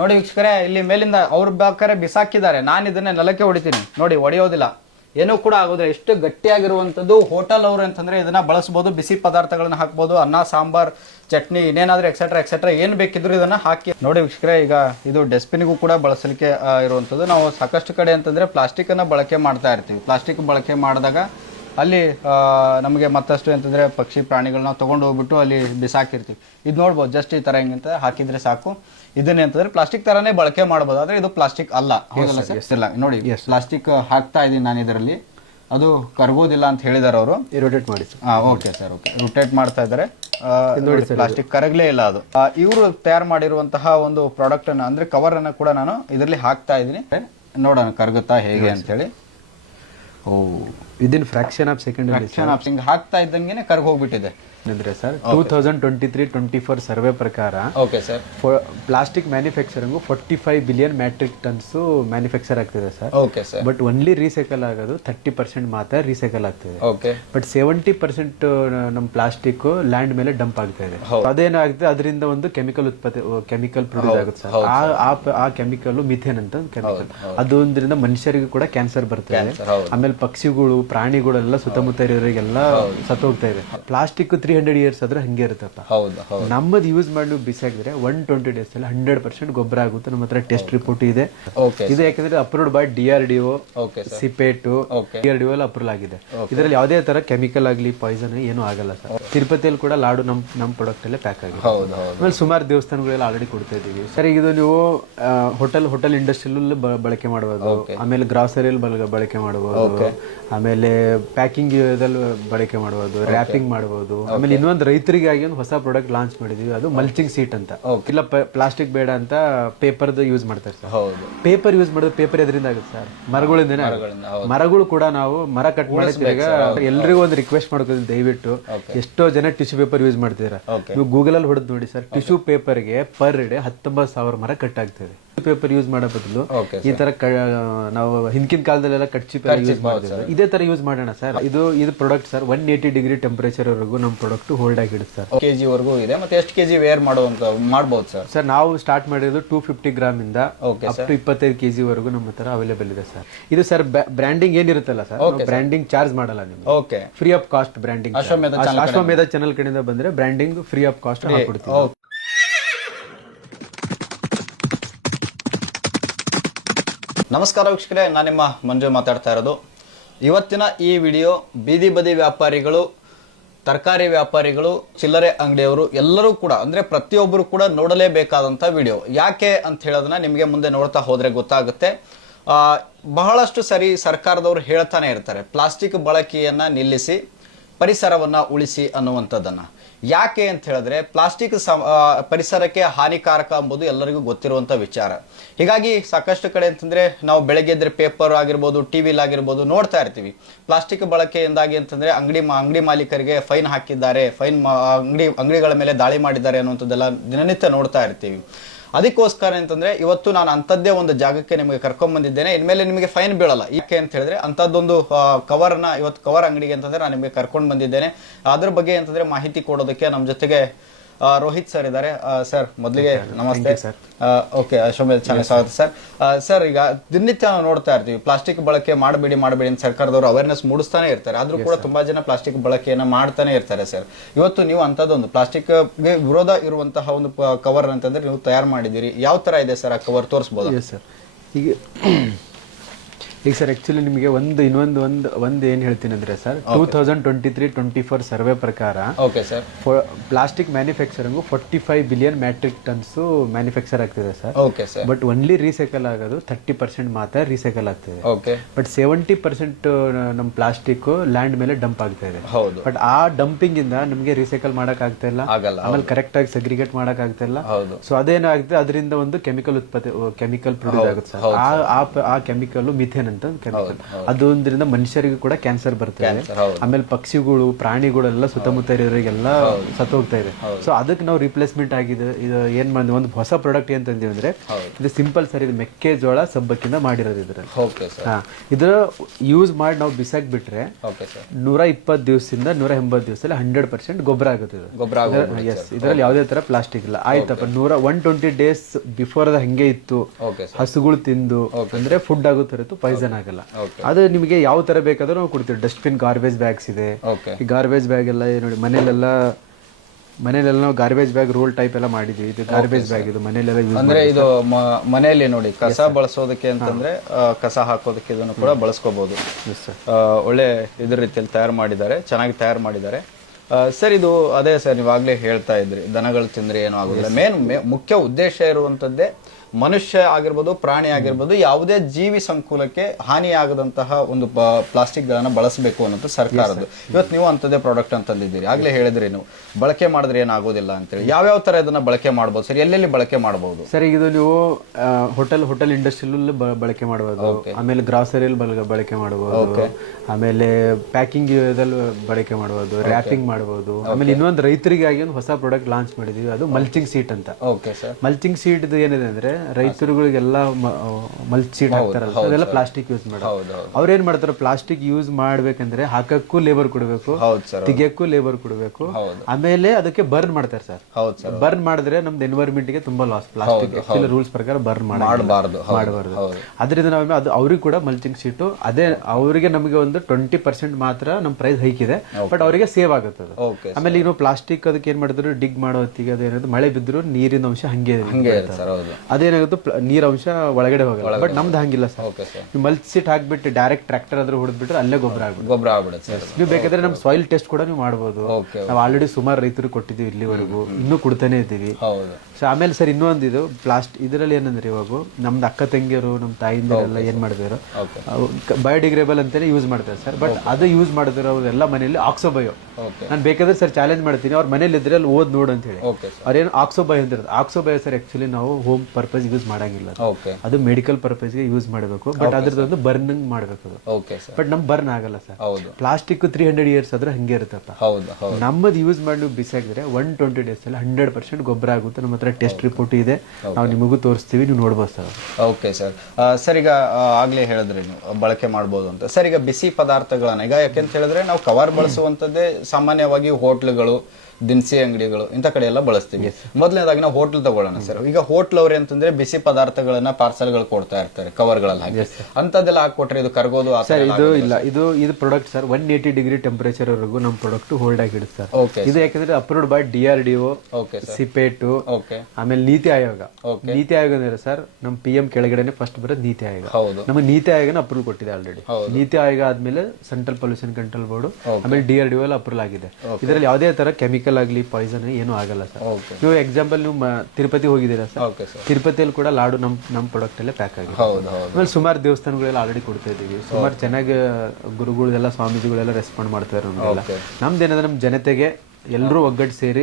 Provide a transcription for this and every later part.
ನೋಡಿ ವೀಕ್ಷಕರೇ, ಇಲ್ಲಿ ಮೇಲಿಂದ ಅವ್ರು ಬೇಕಾದ್ರೆ ಬಿಸಾಕಿದ್ದಾರೆ, ನಾನು ಇದನ್ನ ನೆಲಕ್ಕೆ ಹೊಡಿತೀನಿ ನೋಡಿ, ಹೊಡೆಯೋದಿಲ್ಲ, ಏನೂ ಕೂಡ ಆಗೋದಿಲ್ಲ. ಎಷ್ಟು ಗಟ್ಟಿಯಾಗಿರುವಂಥದ್ದು. ಹೋಟೆಲ್ ಅವರು ಅಂತಂದ್ರೆ ಇದನ್ನ ಬಳಸಬಹುದು, ಬಿಸಿ ಪದಾರ್ಥಗಳನ್ನ ಹಾಕ್ಬೋದು, ಅನ್ನ ಸಾಂಬಾರ್ ಚಟ್ನಿ ಇನ್ನೇನಾದ್ರೂ ಎಕ್ಸೆಟ್ರಾ ಏನು ಬೇಕಿದ್ರು ಇದನ್ನ ಹಾಕಿ. ನೋಡಿ ವೀಕ್ಷಕರೇ, ಈಗ ಇದು ಡಸ್ಟ್ಬಿನ್ಗೂ ಕೂಡ ಬಳಸಲಿಕ್ಕೆ ಇರುವಂಥದ್ದು. ನಾವು ಸಾಕಷ್ಟು ಕಡೆ ಅಂತಂದ್ರೆ ಪ್ಲಾಸ್ಟಿಕ್ ಅನ್ನ ಬಳಕೆ ಮಾಡ್ತಾ ಇರ್ತೀವಿ. ಪ್ಲಾಸ್ಟಿಕ್ ಬಳಕೆ ಮಾಡಿದಾಗ ಅಲ್ಲಿ ನಮಗೆ ಮತ್ತಷ್ಟು ಅಂತಂದ್ರೆ ಪಕ್ಷಿ ಪ್ರಾಣಿಗಳನ್ನ ತಗೊಂಡು ಹೋಗ್ಬಿಟ್ಟು ಅಲ್ಲಿ ಬಿಸಾಕಿರ್ತೀವಿ. ಇದು ನೋಡ್ಬೋದು, ಜಸ್ಟ್ ಈ ತರ ಹಿಂಗಂತ ಹಾಕಿದ್ರೆ ಸಾಕು. ಇದನ್ನೇ ಅಂತಂದ್ರೆ ಪ್ಲಾಸ್ಟಿಕ್ ತರಾನೇ ಬಳಕೆ ಮಾಡಬಹುದು, ಆದ್ರೆ ಇದು ಪ್ಲಾಸ್ಟಿಕ್ ಅಲ್ಲ. ಹೌದಲ್ಲ ಸರ್? ಇಲ್ಲ ನೋಡಿ, ಪ್ಲಾಸ್ಟಿಕ್ ಹಾಕ್ತಾ ಇದೀನಿ ನಾನು ಇದರಲ್ಲಿ, ಅದು ಕರಗೋದಿಲ್ಲ ಅಂತ ಹೇಳಿದಾರೆ ಅವರು. ರೊಟೇಟ್ ಮಾಡಿ. ಓಕೆ ಸರ್, ಓಕೆ, ರೊಟೇಟ್ ಮಾಡ್ತಾ ಇದ್ದಾರೆ. ಪ್ಲಾಸ್ಟಿಕ್ ಕರಗಲೇ ಇಲ್ಲ ಅದು. ಇವರು ತಯಾರು ಮಾಡಿರುವಂತಹ ಒಂದು ಪ್ರಾಡಕ್ಟ್ ಅನ್ನ ಅಂದ್ರೆ ಕವರ್ ಅನ್ನ ಕೂಡ ನಾನು ಇದರಲ್ಲಿ ಹಾಕ್ತಾ ಇದೀನಿ. ನೋಡೋಣ ಕರಗುತ್ತಾ ಹೇಗೆ ಅಂತ ಹೇಳಿ. ವಿದಿನ್ ಫ್ರಾಕ್ಷನ್ ಆಫ್ ಸೆಕೆಂಡ್ ಹಾಕ್ತಾ ಇದ್ದಂಗೆ ಕರ್ಗ ಹೋಗ್ಬಿಟ್ಟಿದೆ. ಅಂದ್ರೆ ಸರ್ 2023-24 ಸರ್ವೆ ಪ್ರಕಾರ plastic manufacturing 45 billion metric tons manufacture ಆಗ್ತಿದೆ ಸರ್. ಬಟ್ ಓನ್ಲಿ ರೀಸೈಕಲ್ ಆಗೋದು 30% ಮಾತ್ರ ರೀಸೈಕಲ್ ಆಗ್ತಿದೆ. ಬಟ್ 70% ನಮ್ಮ ಪ್ಲಾಸ್ಟಿಕ್ ಲ್ಯಾಂಡ್ ಮೇಲೆ ಡಂಪ್ ಆಗ್ತಾ ಇದೆ. ಅದೇನಾಗುತ್ತೆ, ಅದರಿಂದ ಒಂದು ಕೆಮಿಕಲ್ ಪ್ರೊಡ್ಯೂಸ್ ಆಗುತ್ತೆ ಸರ್. ಆ ಕೆಮಿಕಲ್ ಮಿಥೇನ್ ಅಂತ ಕೆಮಿಕಲ್, ಅದೊಂದ್ರಿಂದ ಮನುಷ್ಯರಿಗೂ ಕೂಡ ಕ್ಯಾನ್ಸರ್ ಬರ್ತದೆ. ಆಮೇಲೆ ಪಕ್ಷಿಗಳು ಪ್ರಾಣಿಗಳೆಲ್ಲ ಸುತ್ತಮುತ್ತ ಇರೋರಿಗೆಲ್ಲ ಸತ್ತೋಗ್ತಾ ಇದೆ. ಪ್ಲಾಸ್ಟಿಕ್ 300 ಇಯರ್ಸ್ ಆದ್ರೆ ಹಂಗೆ ಇರುತ್ತಪ್ಪ. ನಮ್ಮದು ಯೂಸ್ ಮಾಡಿ ನೀವು ಬಿಸಾಕಿದ್ರೆ 120 ಡೇಸ್ ಅಲ್ಲಿ 100% ಗೊಬ್ಬರ ಆಗುತ್ತೆ. ನಮ್ಮ ಹತ್ರ ಟೆಸ್ಟ್ ರಿಪೋರ್ಟ್ ಇದೆ. ಇದು ಯಾಕಂದ್ರೆ ಅಪ್ರೂವ್ಡ್ ಬೈ DRDO, ಸಿಪೇಟ್, DRDO ಎಲ್ಲ ಅಪ್ರೂವ್ ಆಗಿದೆ. ಇದರಲ್ಲಿ ಯಾವುದೇ ತರ ಕೆಮಿಕಲ್ ಆಗಲಿ ಪಾಯ್ಸನ್ ಏನೂ ಆಗಲ್ಲ ಸರ್. ತಿರುಪತಿಯಲ್ಲಿ ಕೂಡ ಲಾಡು ನಮ್ಮ ಪ್ರಾಡಕ್ಟ್ ಅಲ್ಲೇ ಪ್ಯಾಕ್ ಆಗಿದೆ. ಆಮೇಲೆ ಸುಮಾರು ದೇವಸ್ಥಾನಗಳೆಲ್ಲ ಆಲ್ರೆಡಿ ಕೊಡ್ತಾ ಇದೀವಿ ಸರ್. ಇದು ನೀವು ಹೋಟೆಲ್ ಇಂಡಸ್ಟ್ರಿಯಲ್ ಬಳಕೆ ಮಾಡಬಹುದು, ಆಮೇಲೆ ಗ್ರಾಸರಿಯಲ್ಲಿ ಬಳಕೆ ಮಾಡಬಹುದು, ಆಮೇಲೆ ಪ್ಯಾಕಿಂಗ್ ಬಳಕೆ ಮಾಡಬಹುದು, ರ್ಯಾಪಿಂಗ್ ಮಾಡಬಹುದು. ಆಮೇಲೆ ಇನ್ನೊಂದು ರೈತರಿಗಾಗಿ ಒಂದು ಹೊಸ ಪ್ರಾಡಕ್ಟ್ ಲಾಂಚ್ ಮಾಡಿದೀವಿ, ಅದು ಮಲ್ಚಿಂಗ್ ಸೀಟ್ ಅಂತ. ಇಲ್ಲ ಪ್ಲಾಸ್ಟಿಕ್ ಬೇಡ ಅಂತ ಪೇಪರ್ದು ಯೂಸ್ ಮಾಡ್ತಾರೆ ಸರ್. ಪೇಪರ್ ಯೂಸ್ ಮಾಡಿದ್ರೆ ಪೇಪರ್ ಎದರಿಂದ ಆಗುತ್ತೆ ಸರ್? ಮರಗಳಿಂದನೇ. ಮರಗಳು ಕೂಡ ನಾವು ಮರ ಕಟ್ ಮಾಡಿದಾಗ ಎಲ್ರಿಗೂ ಒಂದು ರಿಕ್ವೆಸ್ಟ್ ಮಾಡ್ಕೋದು, ದಯವಿಟ್ಟು ಎಷ್ಟೋ ಜನ ಟಿಶ್ಯೂ ಪೇಪರ್ ಯೂಸ್ ಮಾಡ್ತಿದ್ದೀರಾ, ನೀವು ಗೂಗಲ್ ಅಲ್ಲಿ ಹೊಡೆದ್ ನೋಡಿ ಸರ್, ಟಿಶ್ಯೂ ಪೇಪರ್ಗೆ ಪರ್ ಡೇ 19,000 ಮರ ಕಟ್ ಆಗ್ತಿದೆ. ಪೇಪರ್ ಯೂಸ್ ಮಾಡೋ ಬದಲು ಈ ತರ ನಾವು ಹಿಂದಿನ ಕಾಲದಲ್ಲೆಲ್ಲ ಕಟ್ಚಿ ಪೇಪರ್ ಯೂಸ್ ಮಾಡ್ತಿದ್ವಿ, ಇದೇ ತರ ಯೂಸ್ ಮಾಡೋಣ ಸರ್. ಇದು ಪ್ರಾಡಕ್ಟ್ ಸರ್ 180 ಡಿಗ್ರಿ ಟೆಂಪರೇಚರ್ ವರೆಗೂ ನಮ್ಮ ಪ್ರಾಡಕ್ಟ್ ಹೋಲ್ಡ್ ಆಗಿಡುತ್ತೆ ಸರ್. ಕೆಜಿ ವರೆಗೂ ಇದೆ. ಮತ್ತೆ ಎಷ್ಟು ಕೆಜಿ ವೇರ್ ಮಾಡಬಹುದು ಸರ್? ಸರ್ ನಾವು ಸ್ಟಾರ್ಟ್ ಮಾಡಿರೋದು 250 ಗ್ರಾಮ್ ಇಂದ ಅಪ್ ಟು 25 ಕೆಜಿ ವರೆಗೂ ನಮ್ಮ ಹತ್ರ ಅವೈಲೇಬಲ್ ಇದೆ ಸರ್. ಇದು ಸರ್ ಬ್ರ್ಯಾಂಡಿಂಗ್ ಏನಿರುತ್ತಲ್ಲ ಸರ್, ಬ್ರ್ಯಾಂಡಿಂಗ್ ಚಾರ್ಜ್ ಮಾಡಲ್ಲ ನಿಮ್ಗೆ, free of cost branding. Ashwamedha channel ಕಡೆಯಿಂದ ಬಂದ್ರೆ ಬ್ರ್ಯಾಂಡಿಂಗ್ ಫ್ರೀ ಆಫ್ ಕಾಸ್ಟ್ ಹಾಕೊಡ್ತೀವಿ. ನಮಸ್ಕಾರ ವೀಕ್ಷಕರೇ, ನಾನು ನಿಮ್ಮ ಮಂಜು ಮಾತಾಡ್ತಾ ಇರೋದು. ಇವತ್ತಿನ ಈ ವಿಡಿಯೋ ಬೀದಿ ಬದಿ ವ್ಯಾಪಾರಿಗಳು, ತರಕಾರಿ ವ್ಯಾಪಾರಿಗಳು, ಚಿಲ್ಲರೆ ಅಂಗಡಿಯವರು ಎಲ್ಲರೂ ಕೂಡ ಅಂದ್ರೆ ಪ್ರತಿಯೊಬ್ಬರು ಕೂಡ ನೋಡಲೇಬೇಕಾದಂಥ ವಿಡಿಯೋ. ಯಾಕೆ ಅಂತ ಹೇಳೋದನ್ನ ನಿಮಗೆ ಮುಂದೆ ನೋಡ್ತಾ ಹೋದ್ರೆ ಗೊತ್ತಾಗುತ್ತೆ. ಬಹಳಷ್ಟು ಸರಿ ಸರ್ಕಾರದವರು ಹೇಳ್ತಾನೆ ಇರ್ತಾರೆ, ಪ್ಲಾಸ್ಟಿಕ್ ಬಳಕೆಯನ್ನ ನಿಲ್ಲಿಸಿ, ಪರಿಸರವನ್ನ ಉಳಿಸಿ ಅನ್ನುವಂಥದ್ದನ್ನ. ಯಾಕೆ ಅಂತ ಹೇಳಿದ್ರೆ ಪ್ಲಾಸ್ಟಿಕ್ ಪರಿಸರಕ್ಕೆ ಹಾನಿಕಾರಕ ಎಂಬುದು ಎಲ್ಲರಿಗೂ ಗೊತ್ತಿರುವಂತ ವಿಚಾರ. ಹೀಗಾಗಿ ಸಾಕಷ್ಟು ಕಡೆ ಅಂತಂದ್ರೆ ನಾವು ಬೆಳಗ್ಗೆ ಎದ್ರೆ ಪೇಪರ್ ಆಗಿರ್ಬೋದು, ಟಿವಿಲ್ ಆಗಿರ್ಬೋದು ನೋಡ್ತಾ ಇರ್ತೀವಿ. ಪ್ಲಾಸ್ಟಿಕ್ ಬಳಕೆಯಿಂದಾಗಿ ಅಂತಂದ್ರೆ ಅಂಗಡಿ ಮಾಲೀಕರಿಗೆ ಫೈನ್ ಹಾಕಿದ್ದಾರೆ, ಅಂಗಡಿಗಳ ಮೇಲೆ ದಾಳಿ ಮಾಡಿದ್ದಾರೆ ಅನ್ನುವಂಥದ್ದೆಲ್ಲ ದಿನನಿತ್ಯ ನೋಡ್ತಾ ಇರ್ತೀವಿ. ಅದಕ್ಕೋಸ್ಕರ ಅಂತಂದ್ರೆ ಇವತ್ತು ನಾನು ಅಂಥದ್ದೇ ಒಂದು ಜಾಗಕ್ಕೆ ನಿಮಗೆ ಕರ್ಕೊಂಡ್ ಬಂದಿದ್ದೇನೆ. ಇನ್ಮೇಲೆ ನಿಮಗೆ ಫೈನ್ ಬೀಳಲ್ಲ. ಯಾಕೆ ಅಂತ ಹೇಳಿದ್ರೆ ಅಂಥದ್ದೊಂದು ಕವರ್ನ ಇವತ್ತು ಕವರ್ ಅಂಗಡಿಗೆ ಅಂತಂದ್ರೆ ನಾನು ನಿಮಗೆ ಕರ್ಕೊಂಡು ಬಂದಿದ್ದೇನೆ. ಅದ್ರ ಬಗ್ಗೆ ಅಂತಂದ್ರೆ ಮಾಹಿತಿ ಕೊಡೋದಕ್ಕೆ ನಮ್ಮ ಜೊತೆಗೆ ರೋಹಿತ್ ಸರ್ ಇದ್ದಾರೆ. ಸರ್ ಮೊದಲಿಗೆ ನಮಸ್ತೆ. ಓಕೆ, ಅಶ್ವಮೇಧ ಚಾನಲ್ ಸ್ವಾಗತ ಸರ್. ಸರ್, ಈಗ ದಿನನಿತ್ಯ ನಾವು ನೋಡ್ತಾ ಇರ್ತೀವಿ ಪ್ಲಾಸ್ಟಿಕ್ ಬಳಕೆ ಮಾಡಬೇಡಿ ಅಂತ ಸರ್ಕಾರದವರು ಅವೇರ್ನೆಸ್ ಮೂಡಿಸ್ತಾನೆ ಇರ್ತಾರೆ. ಆದ್ರೂ ಕೂಡ ತುಂಬಾ ಜನ ಪ್ಲಾಸ್ಟಿಕ್ ಬಳಕೆಯನ್ನ ಮಾಡ್ತಾನೆ ಇರ್ತಾರೆ. ಸರ್, ಇವತ್ತು ನೀವು ಅಂತದೊಂದು ಪ್ಲಾಸ್ಟಿಕ್ ಗೆ ವಿರೋಧ ಇರುವಂತಹ ಒಂದು ಕವರ್ ಅಂತಂದ್ರೆ ನೀವು ತಯಾರು ಮಾಡಿದ್ದೀರಿ. ಯಾವ ತರ ಇದೆ ಸರ್ ಆ ಕವರ್, ತೋರಿಸಬಹುದು? ಸರ್, ಈಗ ಈಗ ಸರ್ ಆಕ್ಚುಲಿ ನಿಮಗೆ ಇನ್ನೊಂದು ಏನು ಹೇಳ್ತೀನಿ ಅಂದ್ರೆ ಸರ್ 2023-24 ಸರ್ವೆ ಪ್ರಕಾರ okay sir plastic manufacturing 45 billion metric tons manufacture ಆಗ್ತಿದೆ sir. Okay sir but only recycle ಆಗೋದು 30% ಮಾತ್ರ ರೀಸೈಕಲ್ ಆಗ್ತಿದೆ. ಓಕೆ ಬಟ್ 70% ನಮ್ಮ ಪ್ಲಾಸ್ಟಿಕ್ ಲ್ಯಾಂಡ್ ಮೇಲೆ ಡಂಪ್ ಆಗ್ತಾ ಇದೆ. ಹೌದು. ಬಟ್ ಆ ಡಂಪಿಂಗ್ ಇಂದ ನಮಗೆ ರೀಸೈಕಲ್ ಮಾಡಕ್ ಆಗ್ತಾ ಇಲ್ಲ, ಆಗಲ್ಲ. ಆಮೇಲೆ ಕರೆಕ್ಟ್ ಆಗಿ ಸೆಗ್ರಿಗೇಟ್ ಮಾಡಕ್ ಆಗ್ತಾ ಇಲ್ಲ. ಹೌದು. ಸೊ ಅದೇನಾಗುತ್ತೆ, ಅದರಿಂದ ಒಂದು ಕೆಮಿಕಲ್ ಪ್ರೊಡ್ಯೂಸ್ ಆಗುತ್ತೆ ಸರ್. ಆ ಕೆಮಿಕಲ್ ಮಿಥೇನ್ ಅಂತ ಕೆಮಿಕಲ್, ಅದೊಂದ್ರಿಂದ ಮನುಷ್ಯರಿಗೂ ಕೂಡ ಕ್ಯಾನ್ಸರ್ ಬರ್ತದೆ. ಆಮೇಲೆ ಪಕ್ಷಿಗಳು ಪ್ರಾಣಿಗಳೆಲ್ಲ ಸುತ್ತಮುತ್ತ ಇರೋರಿಗೆಲ್ಲ ಸತ್ತು ಹೋಗ್ತಾ ಇದೆ. ಸೊ ಅದಕ್ಕೆ ನಾವು ರಿಪ್ಲೇಸ್ಮೆಂಟ್ ಆಗಿದೆ. ಇದು ಏನ್ ಮಾಡಿದ್ವಿ, ಒಂದು ಹೊಸ ಪ್ರಾಡಕ್ಟ್ ಏನ್ ತಂದೀವಿ ಅಂದ್ರೆ ಇದು ಸಿಂಪಲ್ ಸರ್, ಇದು ಮೆಕ್ಕೆಜೋಳ ಸಬ್ಬಕ್ಕಿಂದ ಮಾಡಿರೋದು ಇದ್ರಲ್ಲಿ. ಇದ್ರ ಯೂಸ್ ಮಾಡಿ ನಾವು ಬಿಸಾಕ್ ಬಿಟ್ರೆ 120 ದಿವಸದಿಂದ 180 ದಿವಸದಲ್ಲಿ 100% ಗೊಬ್ಬರ ಆಗುತ್ತೆ. ಎಸ್, ಇದರಲ್ಲಿ ಯಾವುದೇ ತರ ಪ್ಲಾಸ್ಟಿಕ್ ಇಲ್ಲ. ಆಯ್ತಪ್ಪ, 120 ಡೇಸ್ ಬಿಫೋರ್ ಅದ ಹಂಗೆ ಇತ್ತು, ಹಸುಗಳು ತಿಂದು ಅಂದ್ರೆ ಫುಡ್ ಆಗುತ್ತೆ ಹೊರತು ಪಾಯ್ಸನ್ ಆಗಲ್ಲ. ಅದು ನಿಮಗೆ ಯಾವ ತರ ಬೇಕಾದ್ರೂ ನಾವು ಕೊಡ್ತೀವಿ. ಡಸ್ಟ್ಬಿನ್ ಗಾರ್ಬೇಜ್ ಬ್ಯಾಗ್ಸ್ ಇದೆ. ಈ ಗಾರ್ಬೇಜ್ ಬ್ಯಾಗ್ ಎಲ್ಲ ನೋಡಿ, ಮನೇಲೆಲ್ಲ ನಾವು ಗಾರ್ಬೇಜ್ ಬ್ಯಾಗ್ ರೋಲ್ ಟೈಪ್ ಎಲ್ಲ ಮಾಡಿದ್ವಿ. ಇದು ಗಾರ್ಬೇಜ್ ಬ್ಯಾಗ್, ಇದು ಮನೇಲೆಲ್ಲ ಯೂಸ್ ಅಂದ್ರೆ ಇದು ಮನೆಯಲ್ಲಿ ನೋಡಿ ಕಸ ಬಳಸೋದಕ್ಕೆ ಅಂತಂದ್ರೆ ಕಸ ಹಾಕೋದಕ್ಕೆ ಇದನ್ನು ಕೂಡ ಬಳಸ್ಕೋಬಹುದು. ಒಳ್ಳೆ ಇದ್ರ ರೀತಿಯಲ್ಲಿ ತಯಾರು ಮಾಡಿದ್ದಾರೆ, ಚೆನ್ನಾಗಿ ತಯಾರು ಮಾಡಿದ್ದಾರೆ ಸರ್. ಇದು ಅದೇ ಸರ್, ನೀವಾಗ್ಲೇ ಹೇಳ್ತಾ ಇದ್ರಿ ದನಗಳು ತಿಂದ್ರೆ ಏನೂ ಆಗೋದಿಲ್ಲ. ಮುಖ್ಯ ಉದ್ದೇಶ ಇರುವಂತದ್ದೇ ಮನುಷ್ಯ ಆಗಿರ್ಬೋದು, ಪ್ರಾಣಿ ಆಗಿರ್ಬೋದು, ಯಾವುದೇ ಜೀವಿ ಸಂಕುಲಕ್ಕೆ ಹಾನಿಯಾಗದಂತಹ ಒಂದು ಪ್ಲಾಸ್ಟಿಕ್ ಗಳನ್ನ ಬಳಸಬೇಕು ಅನ್ನೋದು ಸರ್ಕಾರದ್ದು. ಇವತ್ತು ನೀವು ಅಂತದೇ ಪ್ರಾಡಕ್ಟ್ ಅಂತಂದಿದ್ದೀರಿ, ಆಗ್ಲೇ ಹೇಳಿದ್ರಿ ನೀವು ಬಳಕೆ ಮಾಡಿದ್ರೆ ಏನಾಗೋದಿಲ್ಲ ಅಂತೇಳಿ. ಯಾವ್ಯಾವ ತರ ಇದನ್ನ ಬಳಕೆ ಮಾಡಬಹುದು ಸರ್, ಎಲ್ಲೆಲ್ಲಿ ಬಳಕೆ ಮಾಡಬಹುದು ಸರ್? ಈಗ ಇದು ನೀವು ಹೋಟೆಲ್ ಇಂಡಸ್ಟ್ರಿಯಲ್ಲಿ ಬಳಕೆ ಮಾಡಬಹುದು, ಆಮೇಲೆ ಗ್ರಾಸರಿಯಲ್ಲಿ ಬಳಕೆ ಮಾಡಬಹುದು, ಆಮೇಲೆ ಪ್ಯಾಕಿಂಗ್ ಬಳಕೆ ಮಾಡಬಹುದು, ರ್ಯಾಪಿಂಗ್ ಮಾಡಬಹುದು. ಆಮೇಲೆ ಇನ್ನೊಂದು ರೈತರಿಗಾಗಿ ಒಂದು ಹೊಸ ಪ್ರಾಡಕ್ಟ್ ಲಾಂಚ್ ಮಾಡಿದೀವಿ, ಅದು ಮಲ್ಚಿಂಗ್ ಸೀಟ್ ಅಂತ. ಮಲ್ಚಿಂಗ್ ಸೀಟ್ ಏನಿದೆ ಅಂದ್ರೆ ರೈತರುಗಳಿಗೆಲ್ಲ ಮಲ್ಚ್ ಸೀಟ್ ಹಾಕ್ತಾರಲ್ಲ, ಅದೆಲ್ಲ ಪ್ಲಾಸ್ಟಿಕ್ ಯೂಸ್ ಮಾಡೋದು. ಅವ್ರ ಏನ್ ಮಾಡ್ತಾರೆ, ಪ್ಲಾಸ್ಟಿಕ್ ಯೂಸ್ ಮಾಡ್ಬೇಕಂದ್ರೆ ಹಾಕಕ್ಕೂ ಲೇಬರ್ ಕೊಡಬೇಕು, ತೆಗಿಯಕ್ಕೂ ಲೇಬರ್ ಕೊಡಬೇಕು, ಆಮೇಲೆ ಅದಕ್ಕೆ ಬರ್ನ್ ಮಾಡ್ತಾರೆ ಸರ್. ಬರ್ನ್ ಮಾಡಿದ್ರೆ ನಮ್ದು ಎನ್ವೈರನ್ಮೆಂಟ್ ಗೆ ತುಂಬಾ ಲಾಸ್. ಪ್ಲಾಸ್ಟಿಕ್ ರೂಲ್ಸ್ ಪ್ರಕಾರ ಬರ್ನ್ ಮಾಡಬಾರ್ದು. ಅದರಿಂದ ನಾವು ಅದು ಅವ್ರಿಗೆ ಕೂಡ ಮಲ್ಚಿಂಗ್ ಶೀಟ್, ಅದೇ ಅವರಿಗೆ ನಮಗೆ ಒಂದು 20% ಮಾತ್ರ ನಮ್ ಪ್ರೈಸ್ ಹೈಕ್ ಇದೆ, ಬಟ್ ಅವರಿಗೆ ಸೇವ್ ಆಗುತ್ತೆ ಅದು. ಆಮೇಲೆ ಈಗ ಪ್ಲಾಸ್ಟಿಕ್ ಅದಕ್ಕೆ ಏನ್ ಮಾಡಿದ್ರು, ಡಿಗ್ ಮಾಡೋ ಹೊತ್ತಿಗೆ ಅದೇನಾದ್ರು ಮಳೆ ಬಿದ್ರು ನೀರಿನ ಅಂಶ ಹಂಗೆ ಅದೇನಾಗುತ್ತೆ, ನೀರಂಶ ಒಳಗಡೆ ಹೋಗಲ್ಲ. ಬಟ್ ನಮ್ದು ಹಂಗಿಲ್ಲ ಸರ್. ನೀವು ಮಲ್ಚ್ ಶೀಟ್ ಹಾಕ್ಬಿಟ್ಟು ಡೈರೆಕ್ಟ್ ಟ್ರಾಕ್ಟರ್ ಆದ್ರೂ ಹೊಡೆದ್ಬಿಟ್ರೆ ಅಲ್ಲೇ ಗೊಬ್ಬರ ಆಗ್ಬಿಡುತ್ತೆ. ನೀವು ಬೇಕಾದ್ರೆ ನಮ್ ಸಾಯಿಲ್ ಟೆಸ್ಟ್ ಕೂಡ ನೀವು ಮಾಡಬಹುದು. ನಾವು ಆಲ್ರೆಡಿ ಸುಮಾರು ರೈತರು ಕೊಟ್ಟಿದ್ದೀವಿ ಇಲ್ಲಿವರೆಗೂ, ಇನ್ನೂ ಕೊಡ್ತಾನೆ ಇದ್ದೀವಿ. ಸೊ ಆಮೇಲೆ ಸರ್ ಇನ್ನೊಂದು ಇದು ಇದರಲ್ಲಿ ಏನಂದ್ರೆ, ಇವಾಗ ನಮ್ದು ಅಕ್ಕ ತಂಗಿಯರು, ನಮ್ಮ ತಾಯಿಂದರೆಲ್ಲ ಏನ್ ಮಾಡಿದ್ರು, ಬಯೋಡಿಗ್ರೇಬಲ್ ಅಂತಾನೆ ಯೂಸ್ ಮಾಡ್ತಾರೆ ಸರ್. ಬಟ್ ಅದು ಯೂಸ್ ಮಾಡಿದ್ರು ಅವರೆಲ್ಲ ಮನೆಯಲ್ಲಿ ಆಕ್ಸೋಬಯೋ. ನಾನು ಬೇಕಾದ್ರೆ ಸರ್ ಚಾಲೆಂಜ್ ಮಾಡ್ತೀನಿ, ಅವ್ರ ಮನೇಲಿ ಇದ್ರೆ ಅಲ್ಲಿ ಓದ್ ನೋಡು ಅಂತ ಹೇಳಿ. ಅವ್ರೇನು ಆಕ್ಸೋಬಯೋ ಅಂತಿರೋದು. ಆಕ್ಸೋಬಯೋ ಸರ್ ಆಕ್ಚುಲಿ ನಾವು ಹೋಮ್ ಪರ್ಪಸ್ ಯೂಸ್ ಮಾಡಂಗಿಲ್ಲ, ಅದು ಮೆಡಿಕಲ್ ಪರ್ಪಸ್ ಗೆ ಯೂಸ್ ಮಾಡಬೇಕು. ಬಟ್ ಅದ್ರದ್ದು ಬರ್ನಿಂಗ್ ಮಾಡಬೇಕು. ಬಟ್ ನಮ್ ಬರ್ನ್ ಆಗಲ್ಲ ಸರ್. ಪ್ಲಾಸ್ಟಿಕ್ 300 years ಆದ್ರೆ ಹಂಗೆ ಇರುತ್ತಪ್ಪ. ನಮ್ಮದು ಯೂಸ್ ಮಾಡಿ ನೀವು ಬಿಸಾಕಿದ್ರೆ 120 days ಅಲ್ಲಿ 100% ಗೊಬ್ಬರ ಆಗುತ್ತೆ. ನಮ್ಮ ಹತ್ರ ಟೆಸ್ಟ್ ರಿಪೋರ್ಟ್ ಇದೆ, ನಾವು ನಿಮಗೂ ತೋರಿಸ್ತೀವಿ, ನೀವು ನೋಡ್ಬೋದು ಸರ್. Okay sir. ಸರ್ ಈಗ ಆಗ್ಲೇ ಹೇಳಿದ್ರಿ ನೀವು ಬಳಕೆ ಮಾಡ್ಬೋದು ಅಂತ. ಸರ್ ಈಗ ಬಿಸಿ ಪದಾರ್ಥಗಳನ್ನ, ಈಗ ಯಾಕೆಂತ ಹೇಳಿದ್ರೆ ನಾವು ಕವರ್ ಬಳಸುವಂತದ್ದೇ ಸಾಮಾನ್ಯವಾಗಿ ಹೋಟ್ಲುಗಳು, ದಿನಸಿ ಅಂಗಡಿಗಳು ಇಂಥ ಕಡೆ ಎಲ್ಲ ಬಳಸ್ತೀವಿ. ಮೊದಲನೇದಾಗಿ ನಾವು ಹೋಟ್ಲ್ ತಗೊಳ್ಳೋಣ ಸರ್. ಈಗ ಹೋಟ್ಲ್ ಅವ್ರೆ ಅಂತಂದ್ರೆ ಬಿಸಿ ಪದಾರ್ಥಗಳನ್ನ ಪಾರ್ಸಲ್ಗಳು ಕೊಡ್ತಾ ಇರ್ತಾರೆ ಕವರ್ಗಳಲ್ಲಿ ಹಾಕಿ. ಅಂತದೆಲ್ಲ ಹಾಕೊಟ್ರೆ ಇದು ಕರ್ಗೋದು ಸರ್? ಇದು ಇಲ್ಲ, ಇದು ಪ್ರಾಡಕ್ಟ್ ಸರ್ 180 ಡಿಗ್ರಿ ಟೆಂಪರೇಚರ್ ವರೆಗೂ ನಮ್ಮ ಪ್ರಾಡಕ್ಟ್ ಹೋಲ್ಡ್ ಆಗಿಡುತ್ತೆ ಸರ್. ಇದು ಯಾಕಂದ್ರೆ ಅಪ್ರೂವ್ಡ್ ಬೈ DRDO, ಸಿಪೇಟ್, ಆಮೇಲೆ ನೀತಿ ಆಯೋಗ. ನೀತಿ ಆಯೋಗ ಅಂದ್ರೆ ಸರ್ ನಮ್ಮ PM ಕೆಳಗಡೆ ಫಸ್ಟ್ ಬರೋದು ನೀತಿ ಆಯೋಗ. ನಮಗೆ ನೀತಿ ಆಯೋಗನ ಅಪ್ರೂವ್ ಕೊಟ್ಟಿದೆ ಆಲ್ರೆಡಿ. ನೀತಿ ಆಯೋಗ ಆದ್ಮೇಲೆ ಸೆಂಟ್ರಲ್ ಪೊಲ್ಯೂಷನ್ ಕಂಟ್ರೋಲ್ ಬೋರ್ಡ್, ಆಮೇಲೆ DRDO ಎಲ್ಲ ಅಪ್ರೂವ್ ಆಗಿದೆ. ಇದರಲ್ಲಿ ಯಾವುದೇ ತರ ಕೆಮಿಕಲ್ ಆಗಲಿ ಪಾಯ್ಸನ್ ಏನು ಆಗಲ್ಲ ಸರ್. ನೀವು ಎಕ್ಸಾಂಪಲ್ ನೀವು ತಿರುಪತಿ ಹೋಗಿದ್ದೀರಾ ಸರ್, ತಿರುಪತಿಯಲ್ಲಿ ಕೂಡ ಲಾಡು ನಮ್ಮ ಪ್ರಾಡಕ್ಟ್ ಅಲ್ಲೇ ಪ್ಯಾಕ್ ಆಗಿದೆ. ಆಮೇಲೆ ಸುಮಾರು ದೇವಸ್ಥಾನಗಳೆಲ್ಲ ಆಲ್ರೆಡಿ ಕೊಡ್ತಾ ಇದೀವಿ. ಸುಮಾರು ಚೆನ್ನಾಗಿ ಗುರುಗಳೆಲ್ಲ, ಸ್ವಾಮೀಜಿಗಳೆಲ್ಲ ರೆಸ್ಪಾಂಡ್ ಮಾಡ್ತಾರೆ. ನಮ್ದೇನಂದ್ರೆ ನಮ್ಮ ಜನತೆಗೆ ಎಲ್ಲರೂ ಒಗ್ಗಟ್ಟು ಸೇರಿ